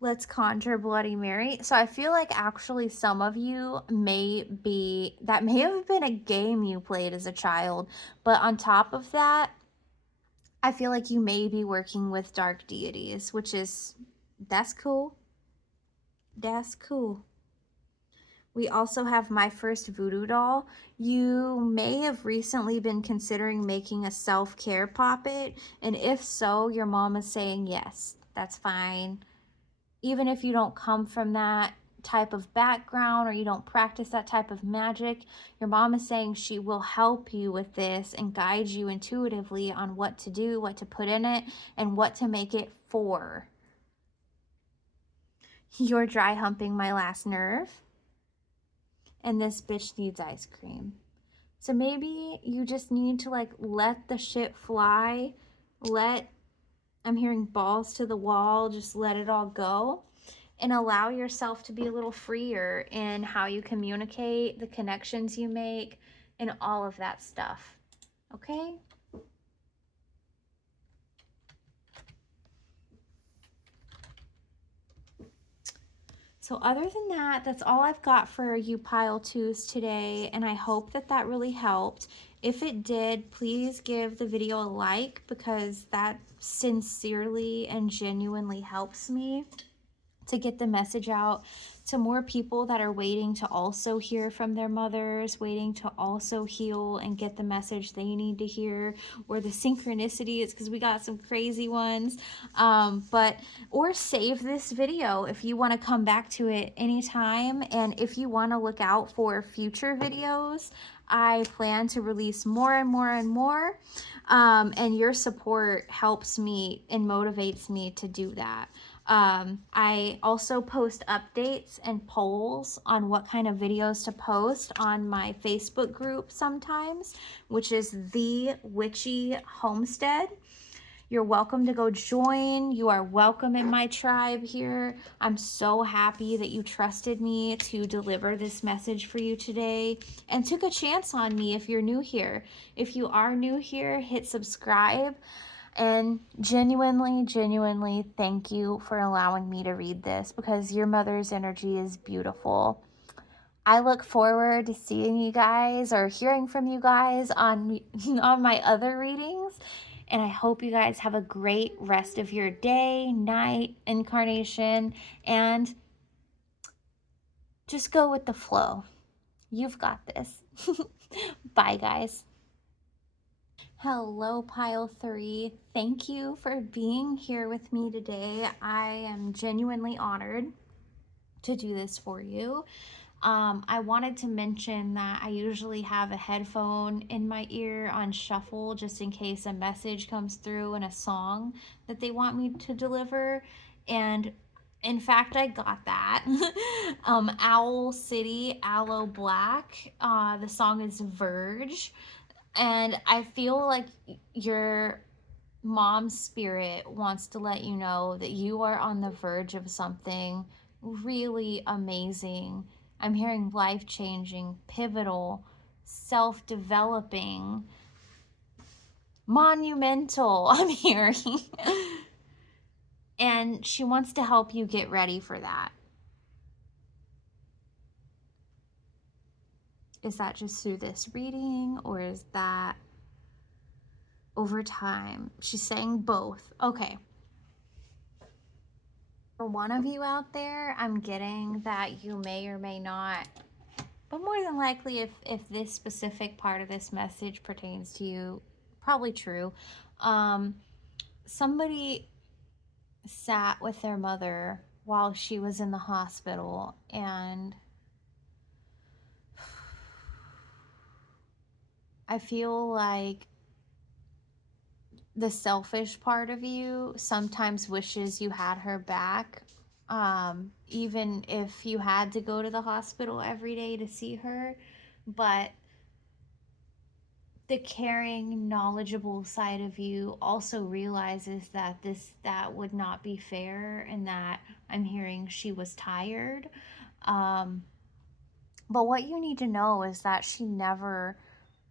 Let's conjure Bloody Mary. So I feel like actually some of you that may have been a game you played as a child, but on top of that, I feel like you may be working with dark deities, that's cool. That's cool. We also have My First Voodoo Doll. You may have recently been considering making a self-care poppet, and if so, your mom is saying yes, that's fine. Even if you don't come from that type of background or you don't practice that type of magic, your mom is saying she will help you with this and guide you intuitively on what to do, what to put in it, and what to make it for. You're dry humping my last nerve, and this bitch needs ice cream. So maybe you just need to like let the shit fly. I'm hearing balls to the wall, just let it all go and allow yourself to be a little freer in how you communicate, the connections you make, and all of that stuff. Okay? So other than that, that's all I've got for you pile twos today, and I hope that that really helped. If it did, please give the video a like because that sincerely and genuinely helps me to get the message out to more people that are waiting to also hear from their mothers, waiting to also heal and get the message they need to hear, or the synchronicity. It's because we got some crazy ones. Or save this video if you want to come back to it anytime. And if you want to look out for future videos, I plan to release more and more and more. And your support helps me and motivates me to do that. I also post updates and polls on what kind of videos to post on my Facebook group sometimes, which is The Witchy Homestead. You're welcome to go join. You are welcome in my tribe here. I'm so happy that you trusted me to deliver this message for you today and took a chance on me if you're new here. If you are new here, hit subscribe. And genuinely thank you for allowing me to read this because your mother's energy is beautiful. I look forward to seeing you guys or hearing from you guys on my other readings. And I hope you guys have a great rest of your day, night, incarnation, and just go with the flow. You've got this. Bye, guys. Hello, Pile 3. Thank you for being here with me today. I am genuinely honored to do this for you. I wanted to mention that I usually have a headphone in my ear on shuffle just in case a message comes through in a song that they want me to deliver. And in fact, I got that. Owl City, Aloe Black. The song is Verge. And I feel like your mom's spirit wants to let you know that you are on the verge of something really amazing. I'm hearing life-changing, pivotal, self-developing, monumental, I'm hearing. And she wants to help you get ready for that. Is that just through this reading, or is that over time? She's saying both. Okay. For one of you out there, I'm getting that you may or may not, but more than likely, if this specific part of this message pertains to you, probably true. Somebody sat with their mother while she was in the hospital, and I feel like the selfish part of you sometimes wishes you had her back, even if you had to go to the hospital every day to see her. But the caring, knowledgeable side of you also realizes that that would not be fair, and that I'm hearing she was tired. But what you need to know is that she never,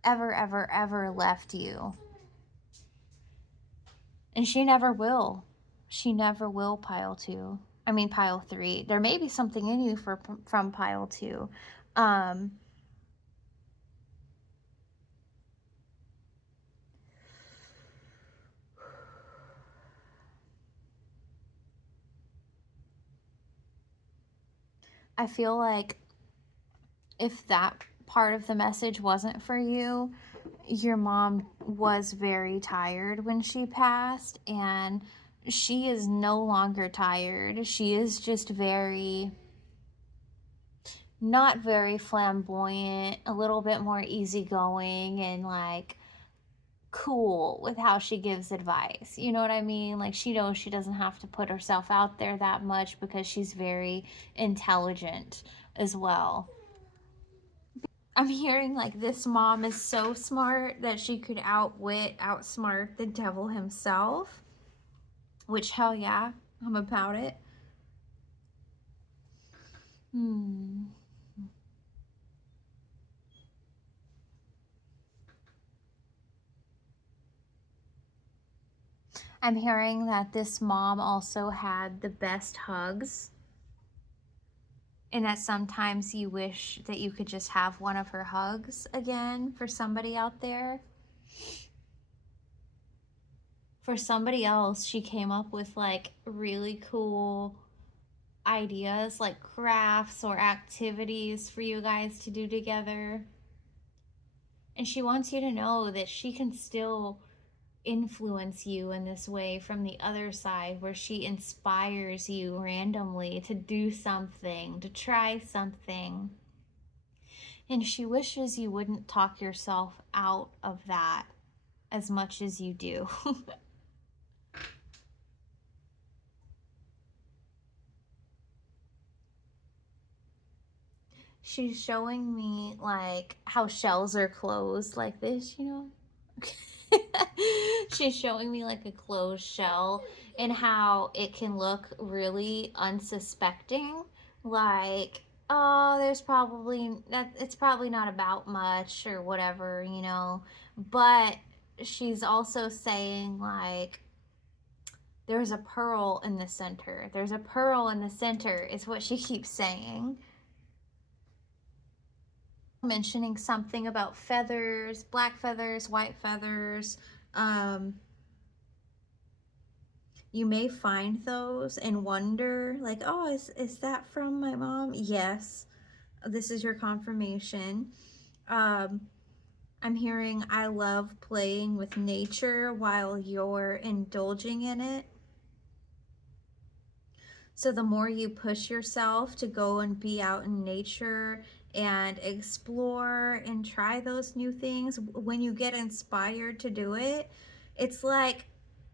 ever left you. And she never will. She never will, Pile 2. I mean, Pile 3. There may be something in you from Pile 2. I feel like if that part of the message wasn't for you, your mom was very tired when she passed, and she is no longer tired. She is just not very flamboyant, a little bit more easygoing and like cool with how she gives advice. You know what I mean? Like, she knows she doesn't have to put herself out there that much because she's very intelligent as well. I'm hearing like this mom is so smart that she could outsmart the devil himself, which hell yeah, I'm about it. Hmm. I'm hearing that this mom also had the best hugs, and that sometimes you wish that you could just have one of her hugs again for somebody out there. For somebody else, she came up with like really cool ideas, like crafts or activities for you guys to do together. And she wants you to know that she can still influence you in this way from the other side, where she inspires you randomly to do something, to try something. And she wishes you wouldn't talk yourself out of that as much as you do. She's showing me like how shells are closed like this, you know? She's showing me like a closed shell and how it can look really unsuspecting. Like, oh, there's probably that it's probably not about much or whatever, you know. But she's also saying like there's a pearl in the center. There's a pearl in the center is what she keeps saying. Mentioning something about feathers, black feathers, white feathers. Um, you may find those and wonder, like, oh, is that from my mom? Yes, this is your confirmation. Um, I'm hearing I love playing with nature while you're indulging in it. So the more you push yourself to go and be out in nature and explore and try those new things, when you get inspired to do it, it's like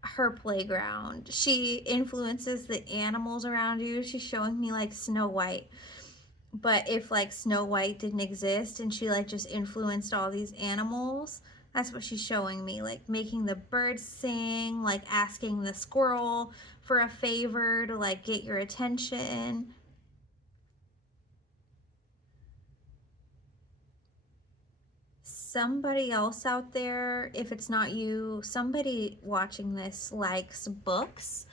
her playground. She influences the animals around you. She's showing me like Snow White. But if like Snow White didn't exist and she like just influenced all these animals, that's what she's showing me. Like making the birds sing, like asking the squirrel for a favor to like get your attention. Somebody else out there, if it's not you, somebody watching this likes books,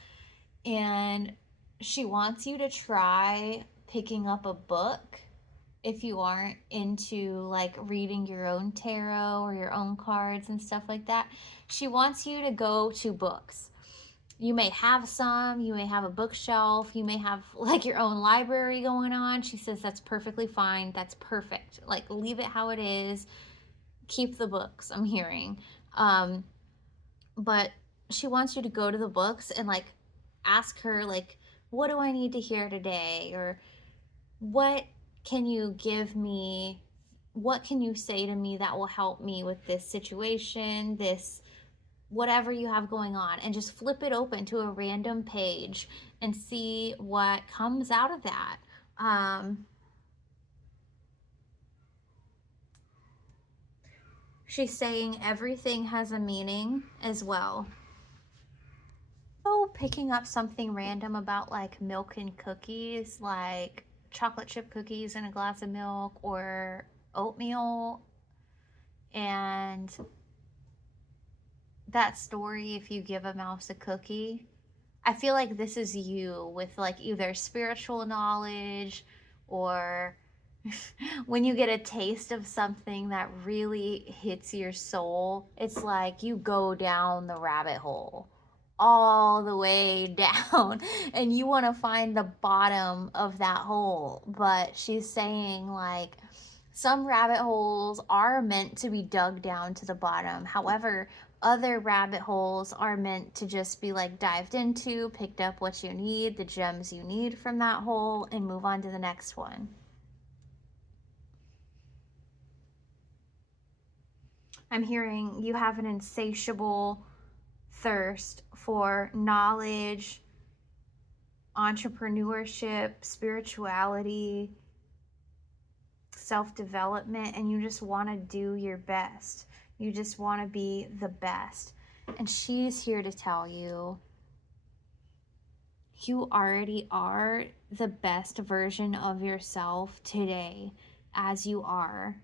and she wants you to try picking up a book if you aren't into like reading your own tarot or your own cards and stuff like that. She wants you to go to books. You may have some, you may have a bookshelf, you may have like your own library going on. She says that's perfectly fine. That's perfect. Like leave it how it is. Keep the books, I'm hearing. Um, but she wants you to go to the books and like ask her like, what do I need to hear today? Or what can you give me, what can you say to me that will help me with this situation, this whatever you have going on, and just flip it open to a random page and see what comes out of that. She's saying everything has a meaning as well. So picking up something random about like milk and cookies, like chocolate chip cookies in a glass of milk or oatmeal, and that story, if you give a mouse a cookie, I feel like this is you with like either spiritual knowledge or when you get a taste of something that really hits your soul, it's like you go down the rabbit hole all the way down and you want to find the bottom of that hole. But she's saying, like, some rabbit holes are meant to be dug down to the bottom. However, other rabbit holes are meant to just be like dived into, picked up what you need, the gems you need from that hole, and move on to the next one. I'm hearing you have an insatiable thirst for knowledge, entrepreneurship, spirituality, self-development, and you just want to do your best. You just want to be the best. And she's here to tell you, you already are the best version of yourself today, as you are.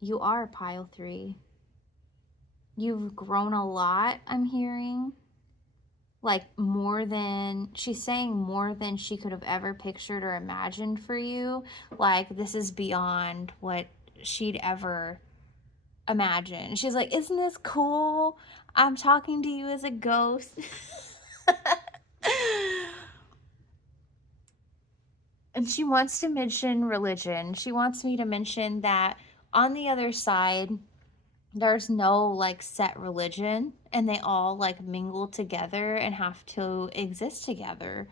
You are pile 3. You've grown a lot, I'm hearing. Like she's saying more than she could have ever pictured or imagined for you. Like, this is beyond what she'd ever imagined. She's like, isn't this cool? I'm talking to you as a ghost. And she wants to mention religion. She wants me to mention that on the other side, there's no like set religion, and they all like mingle together and have to exist together.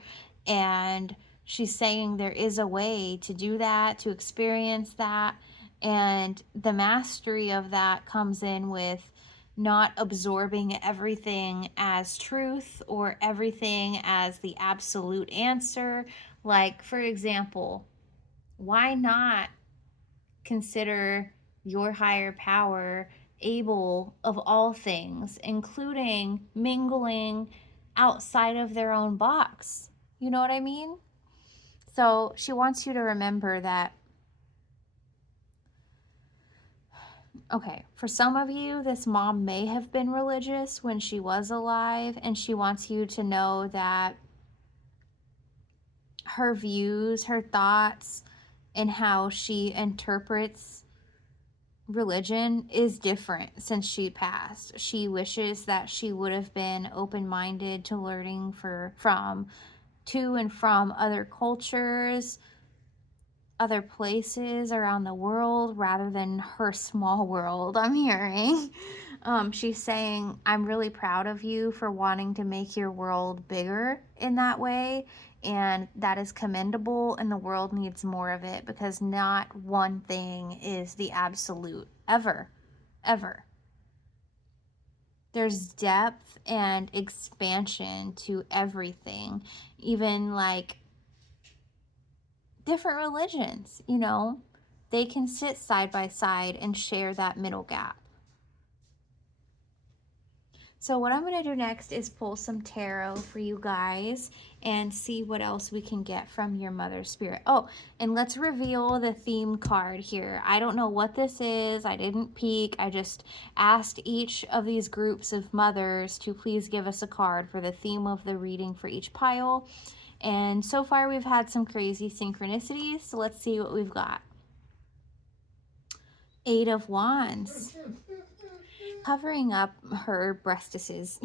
And she's saying there is a way to do that, to experience that, and the mastery of that comes in with not absorbing everything as truth or everything as the absolute answer. Like, for example, why not consider your higher power able of all things, including mingling outside of their own box? You know what I mean? So she wants you to remember that, okay, for some of you, this mom may have been religious when she was alive, and she wants you to know that her views, her thoughts, and how she interprets religion is different since she passed. She wishes that she would have been open-minded to learning to and from other cultures, other places around the world, rather than her small world, I'm hearing. She's saying, I'm really proud of you for wanting to make your world bigger in that way, and that is commendable, and the world needs more of it, because not one thing is the absolute, ever, ever. There's depth and expansion to everything, even like different religions, they can sit side by side and share that middle gap. So what I'm going to do next is pull some tarot for you guys and see what else we can get from your mother spirit. Oh, and let's reveal the theme card here. I don't know what this is. I didn't peek. I just asked each of these groups of mothers to please give us a card for the theme of the reading for each pile. And so far we've had some crazy synchronicities, so let's see what we've got. 8 of Wands. Covering up her breastises.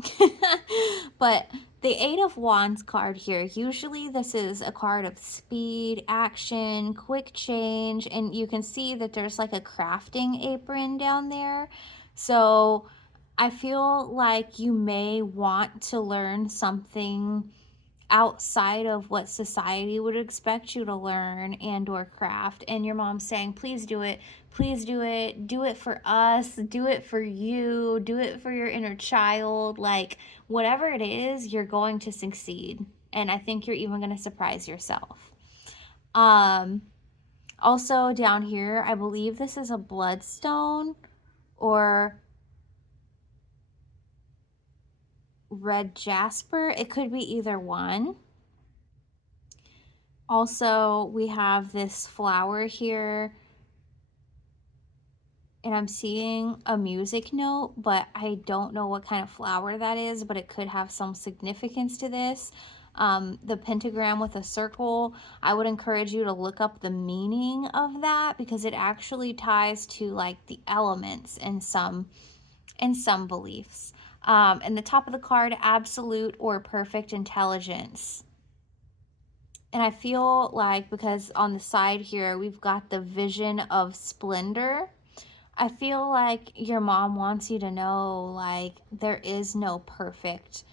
But the 8 of Wands card here, usually this is a card of speed, action, quick change, and you can see that there's like a crafting apron down there. So I feel like you may want to learn something outside of what society would expect you to learn and or craft, and your mom's saying, please do it, do it for us, do it for you, do it for your inner child. Like, whatever it is, you're going to succeed, and I think you're even going to surprise yourself. Also down here, I believe this is a bloodstone or red jasper. It could be either one. Also, we have this flower here, and I'm seeing a music note, but I don't know what kind of flower that is, but it could have some significance to this. The pentagram with a circle, I would encourage you to look up the meaning of that, because it actually ties to like the elements in some beliefs. And the top of the card, absolute or perfect intelligence. And I feel like, because on the side here, we've got the vision of splendor. I feel like your mom wants you to know, like, there is no perfect.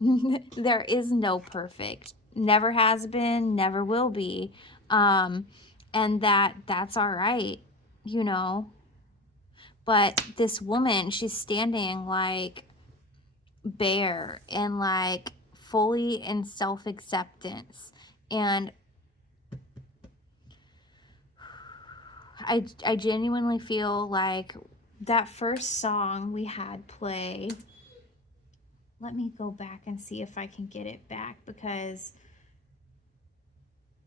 There is no perfect. Never has been, never will be. And that's all right, But this woman, she's standing like bare and like fully in self-acceptance. And I genuinely feel like that first song we had play, let me go back and see if I can get it back, because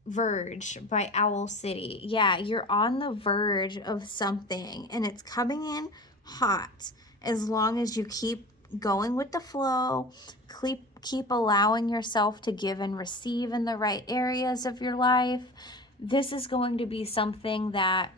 Verge by Owl City. Yeah, you're on the verge of something and it's coming in hot, as long as you keep going with the flow, keep allowing yourself to give and receive in the right areas of your life. This is going to be something that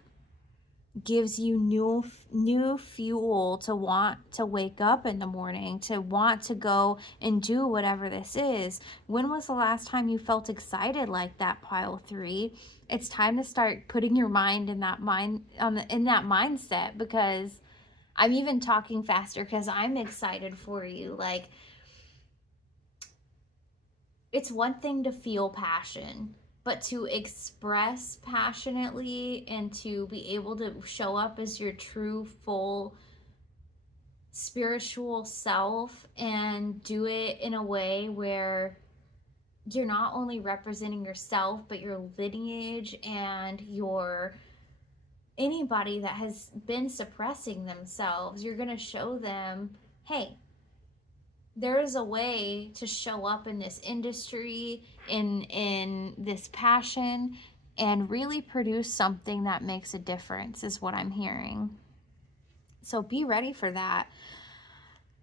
gives you new fuel to want to wake up in the morning, to want to go and do whatever this is. When was the last time you felt excited like that, pile 3? It's time to start putting your mind in that mindset, because I'm even talking faster because I'm excited for you. Like, it's one thing to feel passion, but to express passionately and to be able to show up as your true, full spiritual self and do it in a way where you're not only representing yourself, but your lineage and your anybody that has been suppressing themselves. You're going to show them, hey, there is a way to show up in this industry, in this passion, and really produce something that makes a difference, is what I'm hearing. So be ready for that.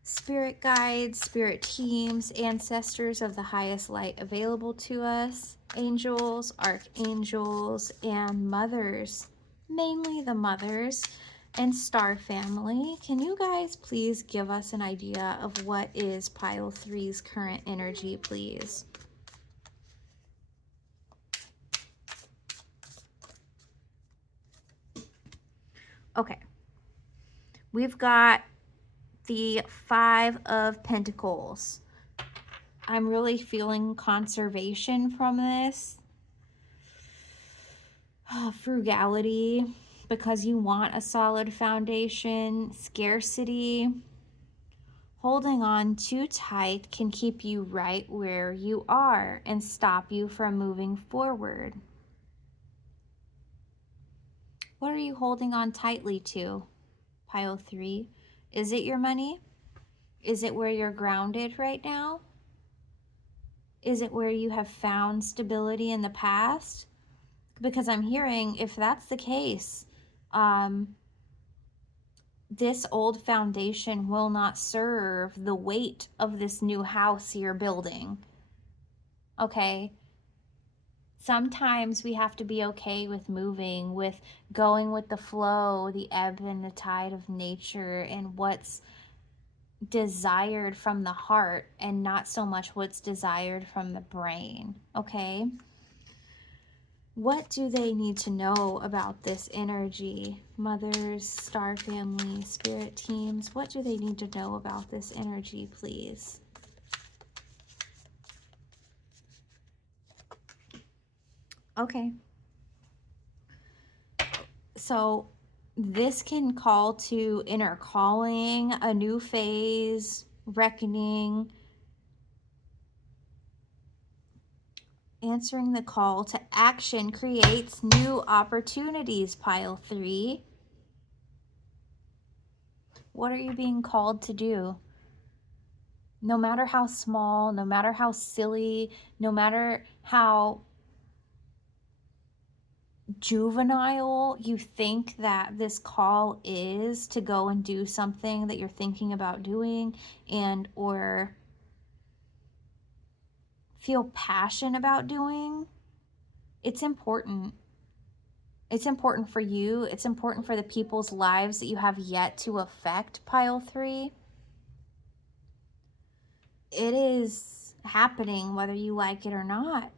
Spirit guides, spirit teams, ancestors of the highest light available to us, angels, archangels, and mothers, mainly the mothers, and star family. Can you guys please give us an idea of what is pile 3's current energy, please? Okay. We've got the 5 of Pentacles. I'm really feeling conservation from this. Frugality, because you want a solid foundation. Scarcity. Holding on too tight can keep you right where you are and stop you from moving forward. What are you holding on tightly to, pile 3? Is it your money? Is it where you're grounded right now? Is it where you have found stability in the past? Because I'm hearing, if that's the case, this old foundation will not serve the weight of this new house you're building. Okay? Sometimes we have to be okay with moving, with going with the flow, the ebb and the tide of nature, and what's desired from the heart, and not so much what's desired from the brain. Okay? What do they need to know about this energy? Mothers, star family, spirit teams, what do they need to know about this energy, please? Okay. So this can call to inner calling, a new phase, reckoning, answering the call to action creates new opportunities, pile 3. What are you being called to do? No matter how small, no matter how silly, no matter how juvenile you think that this call is to go and do something that you're thinking about doing, and or feel passion about doing, it's important. It's important for you. It's important for the people's lives that you have yet to affect, pile 3. It is happening whether you like it or not.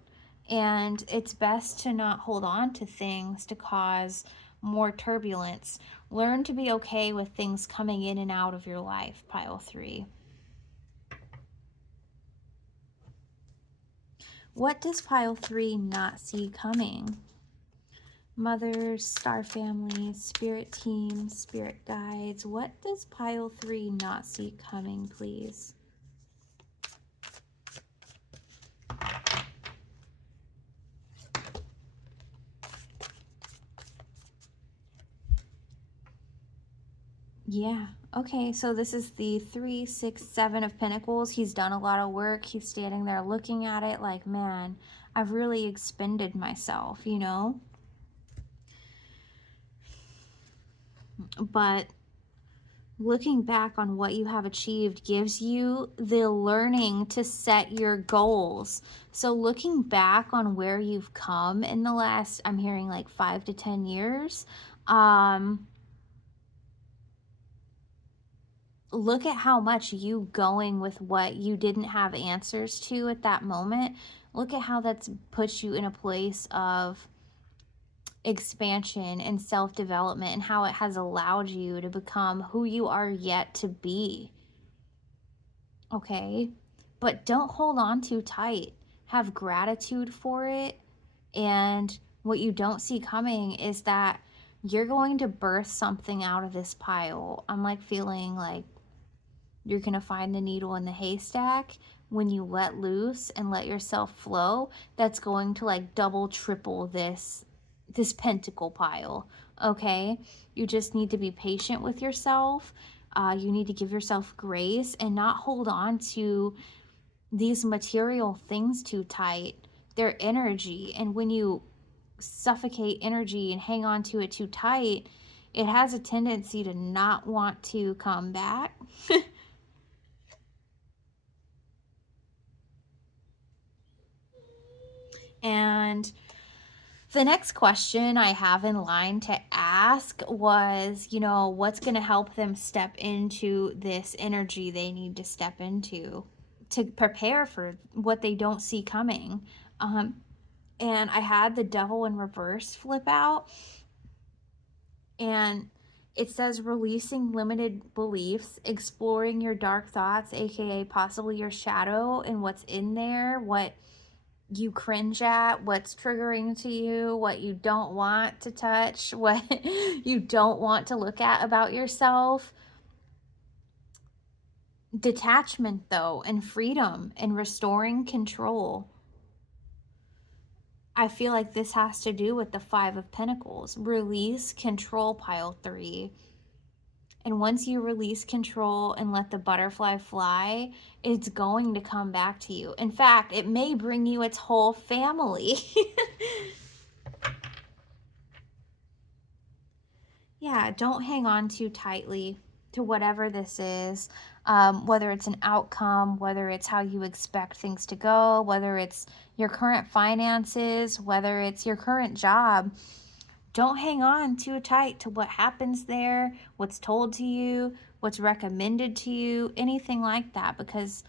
And it's best to not hold on to things to cause more turbulence. Learn to be okay with things coming in and out of your life, pile 3. What does pile 3 not see coming? Mothers, star family, spirit teams, spirit guides. What does pile 3 not see coming, please? Yeah. Okay, so this is the 3, 6, 7 of Pentacles. He's done a lot of work. He's standing there looking at it like, man, I've really expended myself, you know? But looking back on what you have achieved gives you the learning to set your goals. So looking back on where you've come in the last, I'm hearing like 5 to 10 years, look at how much you going with what you didn't have answers to at that moment. Look at how that's put you in a place of expansion and self-development, and how it has allowed you to become who you are yet to be. Okay? But don't hold on too tight. Have gratitude for it. And what you don't see coming is that you're going to birth something out of this pile. I'm like feeling like you're going to find the needle in the haystack when you let loose and let yourself flow. That's going to like double, triple this pentacle pile. Okay? You just need to be patient with yourself. You need to give yourself grace and not hold on to these material things too tight. They're energy. And when you suffocate energy and hang on to it too tight, it has a tendency to not want to come back. And the next question I have in line to ask was, you know, what's going to help them step into this energy they need to step into to prepare for what they don't see coming. And I had the Devil in Reverse flip out, and it says releasing limited beliefs, exploring your dark thoughts, aka possibly your shadow and what's in there, what you cringe at, what's triggering to you, what you don't want to touch, what you don't want to look at about yourself. Detachment, though, and freedom and restoring control. I feel like this has to do with the 5 of Pentacles. Release control, pile 3. And once you release control and let the butterfly fly, it's going to come back to you. In fact, it may bring you its whole family. Yeah, don't hang on too tightly to whatever this is, whether it's an outcome, whether it's how you expect things to go, whether it's your current finances, whether it's your current job. Don't hang on too tight to what happens there, what's told to you, what's recommended to you, anything like that, because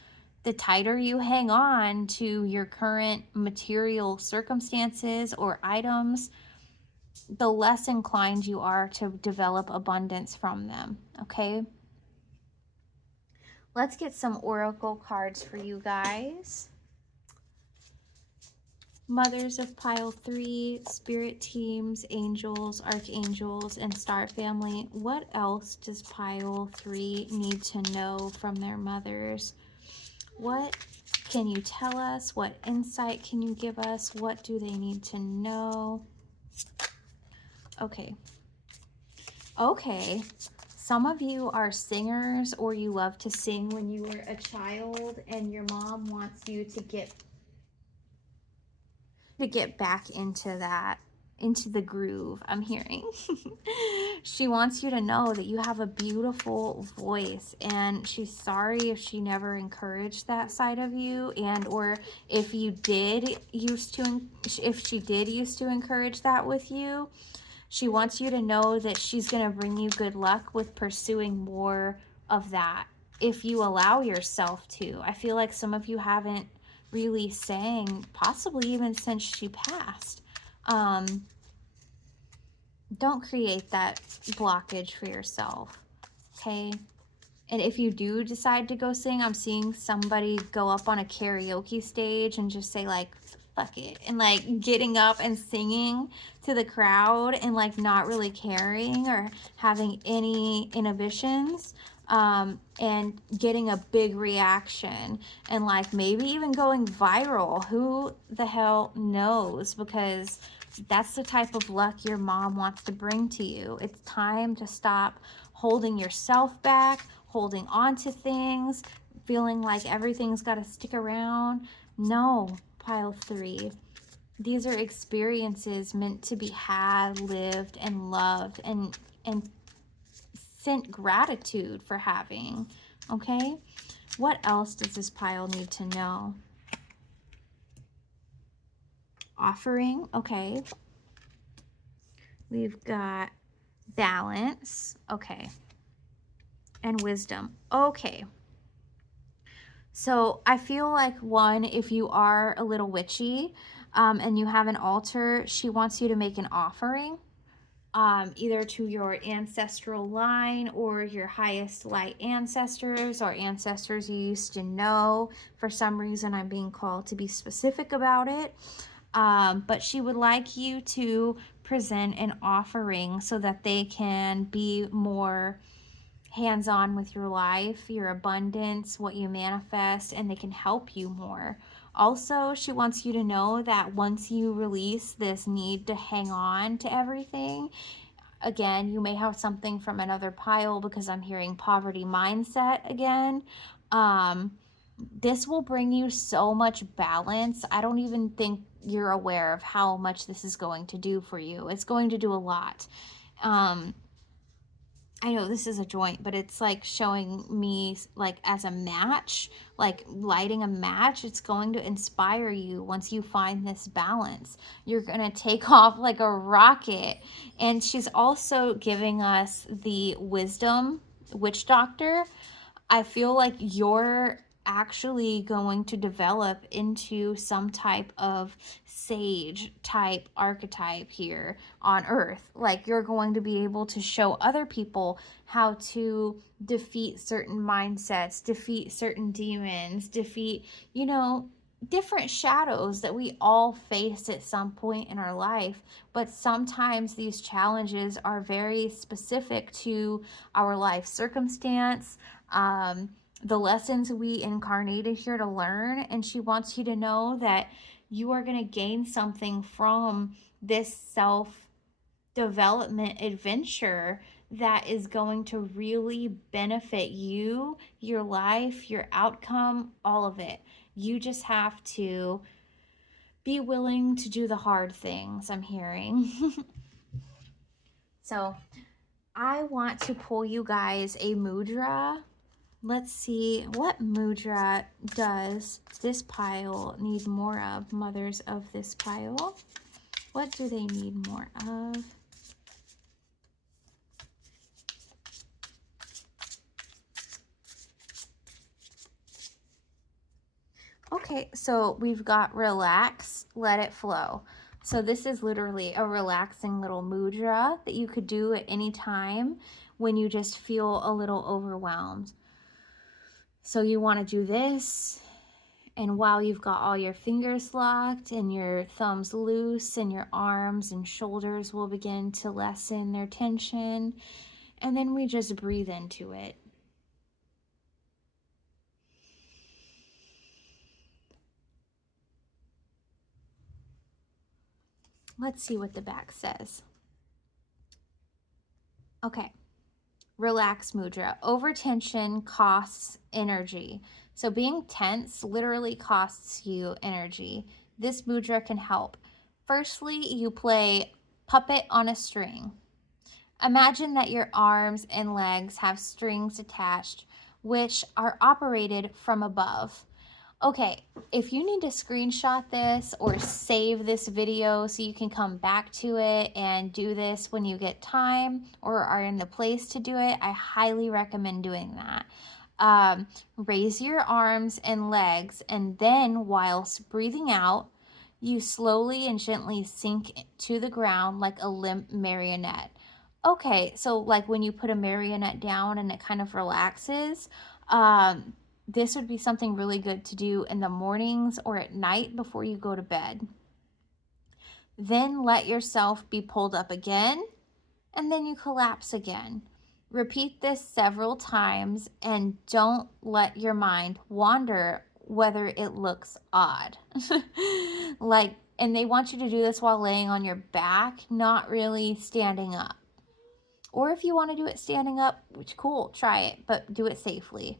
the tighter you hang on to your current material circumstances or items, the less inclined you are to develop abundance from them, okay? Let's get some oracle cards for you guys. Mothers of pile 3, spirit teams, angels, archangels, and star family. What else does pile 3 need to know from their mothers? What can you tell us? What insight can you give us? What do they need to know? Okay. Okay. Some of you are singers, or you love to sing when you were a child, and your mom wants you to get back into that, into the groove. I'm hearing she wants you to know that you have a beautiful voice, and she's sorry if she never encouraged that side of you, and or if she did used to encourage that with you. She wants you to know that she's going to bring you good luck with pursuing more of that if you allow yourself to. I feel like some of you haven't really sang, possibly even since she passed. Don't create that blockage for yourself, okay? And if you do decide to go sing, I'm seeing somebody go up on a karaoke stage and just say like, fuck it, and like getting up and singing to the crowd and like not really caring or having any inhibitions, and getting a big reaction and like maybe even going viral. Who the hell knows? Because That's the type of luck your mom wants to bring to you. It's time to stop holding yourself back, holding on to things, feeling like everything's got to stick around. No, pile 3. These are experiences meant to be had, lived, and loved, and sent gratitude for having. Okay? What else does this pile need to know? Offering. Okay. We've got balance. Okay. And wisdom. Okay. So I feel like, one, if you are a little witchy and you have an altar, she wants you to make an offering. Either to your ancestral line or your highest light ancestors or ancestors you used to know. For some reason, I'm being called to be specific about it. But she would like you to present an offering so that they can be more hands-on with your life, your abundance, what you manifest, and they can help you more. Also, she wants you to know that once you release this need to hang on to everything, again, you may have something from another pile because I'm hearing poverty mindset again. This will bring you so much balance. I don't even think you're aware of how much this is going to do for you. It's going to do a lot. I know this is a joint, but it's like showing me like as a match, like lighting a match. It's going to inspire you once you find this balance. You're going to take off like a rocket. And she's also giving us the wisdom witch doctor. I feel like you're actually going to develop into some type of sage type archetype here on earth. Like, you're going to be able to show other people how to defeat certain mindsets, defeat certain demons, defeat, different shadows that we all face at some point in our life. But sometimes these challenges are very specific to our life circumstance, the lessons we incarnated here to learn. And she wants you to know that you are going to gain something from this self-development adventure that is going to really benefit you, your life, your outcome, all of it. You just have to be willing to do the hard things, I'm hearing. So I want to pull you guys a mudra. Let's see, what mudra does this pile need more of? Mothers of this pile. What do they need more of? Okay, so we've got relax, let it flow. So this is literally a relaxing little mudra that you could do at any time when you just feel a little overwhelmed. So you want to do this, and while you've got all your fingers locked and your thumbs loose and your arms and shoulders will begin to lessen their tension, and then we just breathe into it. Let's see what the back says. Okay. Relax mudra. Overtension costs energy. So being tense literally costs you energy. This mudra can help. Firstly, you play puppet on a string. Imagine that your arms and legs have strings attached, which are operated from above. Okay, if you need to screenshot this or save this video so you can come back to it and do this when you get time or are in the place to do it, I highly recommend doing that. Raise your arms and legs, and then whilst breathing out, you slowly and gently sink to the ground like a limp marionette. Okay, so like when you put a marionette down and it kind of relaxes, this would be something really good to do in the mornings or at night before you go to bed. Then let yourself be pulled up again, and then you collapse again. Repeat this several times, and don't let your mind wander whether it looks odd. Like, and they want you to do this while laying on your back, not really standing up. Or if you want to do it standing up, which cool, try it, but do it safely.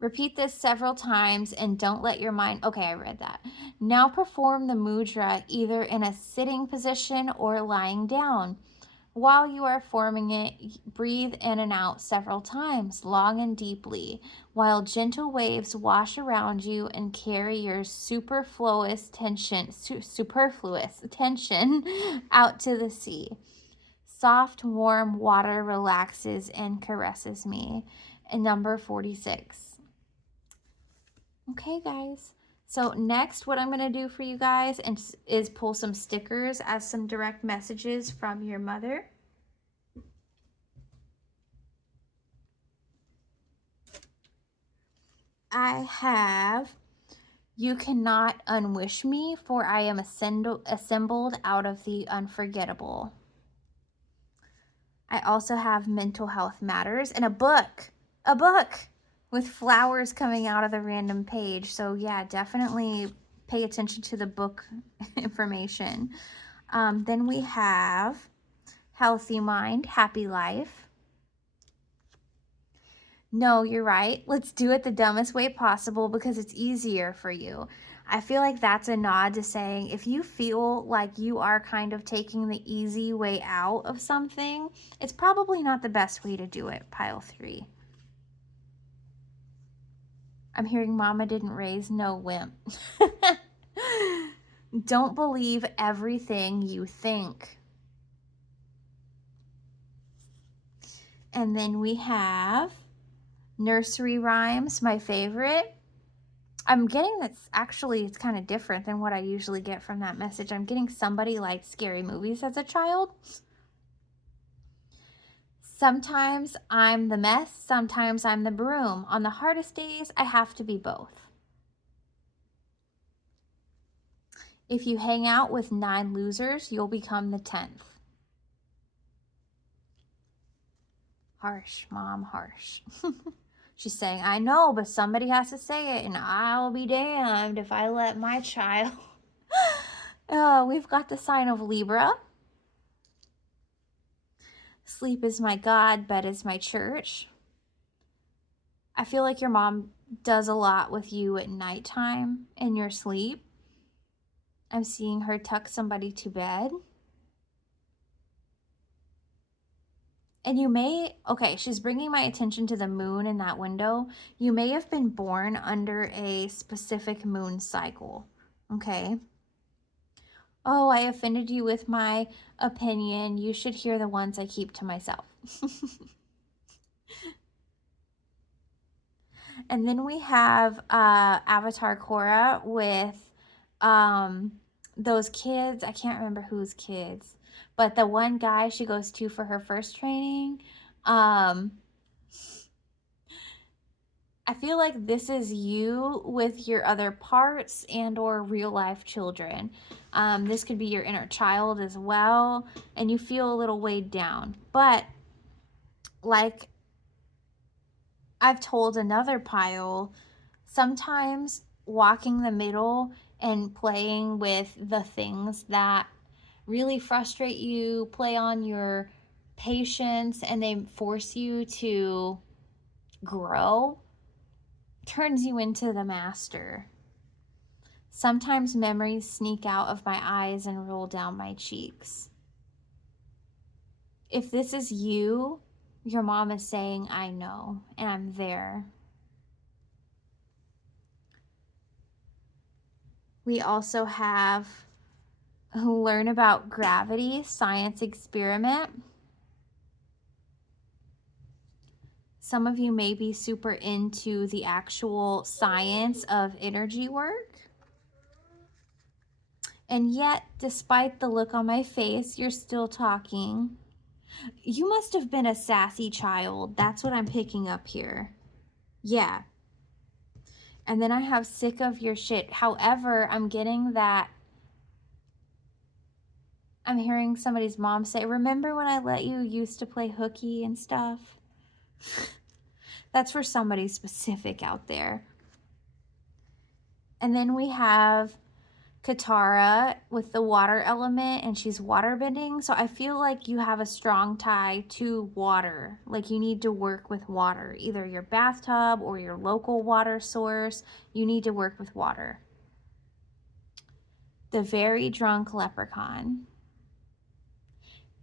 Repeat this several times and don't let your mind... Okay, I read that. Now perform the mudra either in a sitting position or lying down. While you are forming it, breathe in and out several times, long and deeply, while gentle waves wash around you and carry your superfluous tension out to the sea. Soft, warm water relaxes and caresses me. And number 46. Okay, guys. So next, what I'm going to do for you guys is pull some stickers as some direct messages from your mother. I have, you cannot unwish me, for I am assembled out of the unforgettable. I also have mental health matters and a book with flowers coming out of the random page. So yeah, definitely pay attention to the book information. Then we have healthy mind, happy life. No, you're right. Let's do it the dumbest way possible because it's easier for you. I feel like that's a nod to saying if you feel like you are kind of taking the easy way out of something, it's probably not the best way to do it, pile 3. I'm hearing mama didn't raise no wimp. Don't believe everything you think. And then we have nursery rhymes, my favorite. I'm getting that's actually, it's kind of different than what I usually get from that message. I'm getting somebody liked scary movies as a child. Sometimes I'm the mess, sometimes I'm the broom. On the hardest days, I have to be both. If you hang out with 9 losers, you'll become the 10th. Harsh, Mom, harsh. She's saying, I know, but somebody has to say it, and I'll be damned if I let my child. We've got the sign of Libra. Sleep is my God, bed is my church. I feel like your mom does a lot with you at nighttime in your sleep. I'm seeing her tuck somebody to bed. And you may, okay, she's bringing my attention to the moon in that window. You may have been born under a specific moon cycle, okay? Oh, I offended you with my opinion. You should hear the ones I keep to myself. And then we have Avatar Korra with those kids. I can't remember whose kids, but the one guy she goes to for her first training. I feel like this is you with your other parts and or real life children. This could be your inner child as well, and you feel a little weighed down. But like I've told another pile, sometimes walking the middle and playing with the things that really frustrate you, play on your patience, and they force you to grow, turns you into the master. Sometimes memories sneak out of my eyes and roll down my cheeks. If this is you, your mom is saying, I know, and I'm there. We also have learn about gravity, science experiment. Some of you may be super into the actual science of energy work. And yet, despite the look on my face, you're still talking. You must have been a sassy child. That's what I'm picking up here. Yeah. And then I have sick of your shit. However, I'm getting that. I'm hearing somebody's mom say, remember when I let you used to play hooky and stuff? That's for somebody specific out there. And then we have Katara with the water element, and she's water bending. So I feel like you have a strong tie to water. Like you need to work with water, either your bathtub or your local water source. You need to work with water. The very drunk leprechaun.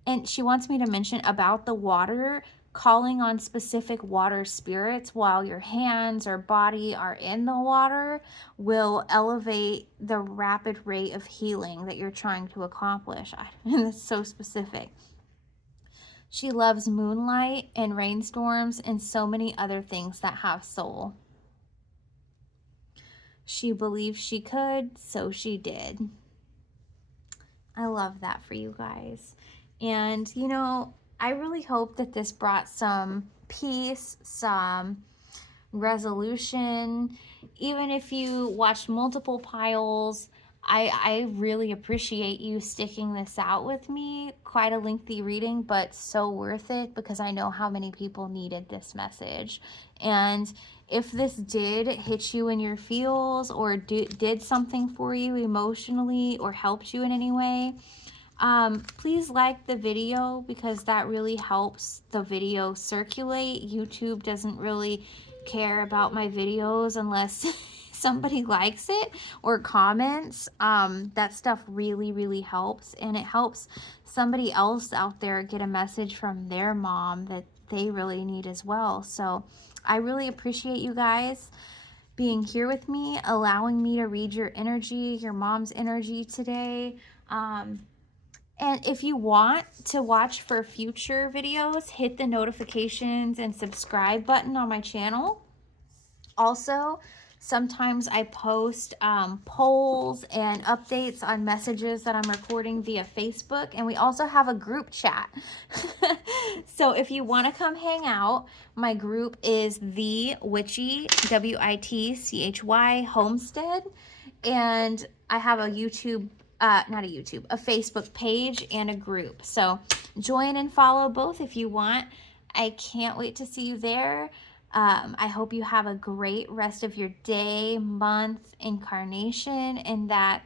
And she wants me to mention about the water, calling on specific water spirits while your hands or body are in the water will elevate the rapid rate of healing that you're trying to accomplish. And it's so specific. She loves moonlight and rainstorms and so many other things that have soul. She believed she could, so she did. I love that for you guys. And, you know, I really hope that this brought some peace, some resolution. Even if you watched multiple piles, I really appreciate you sticking this out with me. Quite a lengthy reading, but so worth it because I know how many people needed this message. And if this did hit you in your feels or did something for you emotionally or helped you in any way, please like the video because that really helps the video circulate. YouTube doesn't really care about my videos unless somebody likes it or comments. That stuff really helps, and it helps somebody else out there get a message from their mom that they really need as well. So I really appreciate you guys being here with me, allowing me to read your energy, your mom's energy today. And if you want to watch for future videos, hit the notifications and subscribe button on my channel. Also, sometimes I post polls and updates on messages that I'm recording via Facebook. And we also have a group chat. So if you want to come hang out, my group is The Witchy, WITCHY Homestead. And I have a a Facebook page and a group. So join and follow both if you want. I can't wait to see you there. I hope you have a great rest of your day, month, incarnation, and that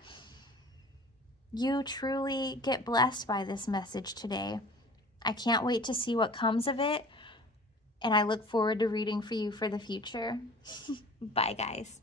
you truly get blessed by this message today. I can't wait to see what comes of it, and I look forward to reading for you for the future. Bye, guys.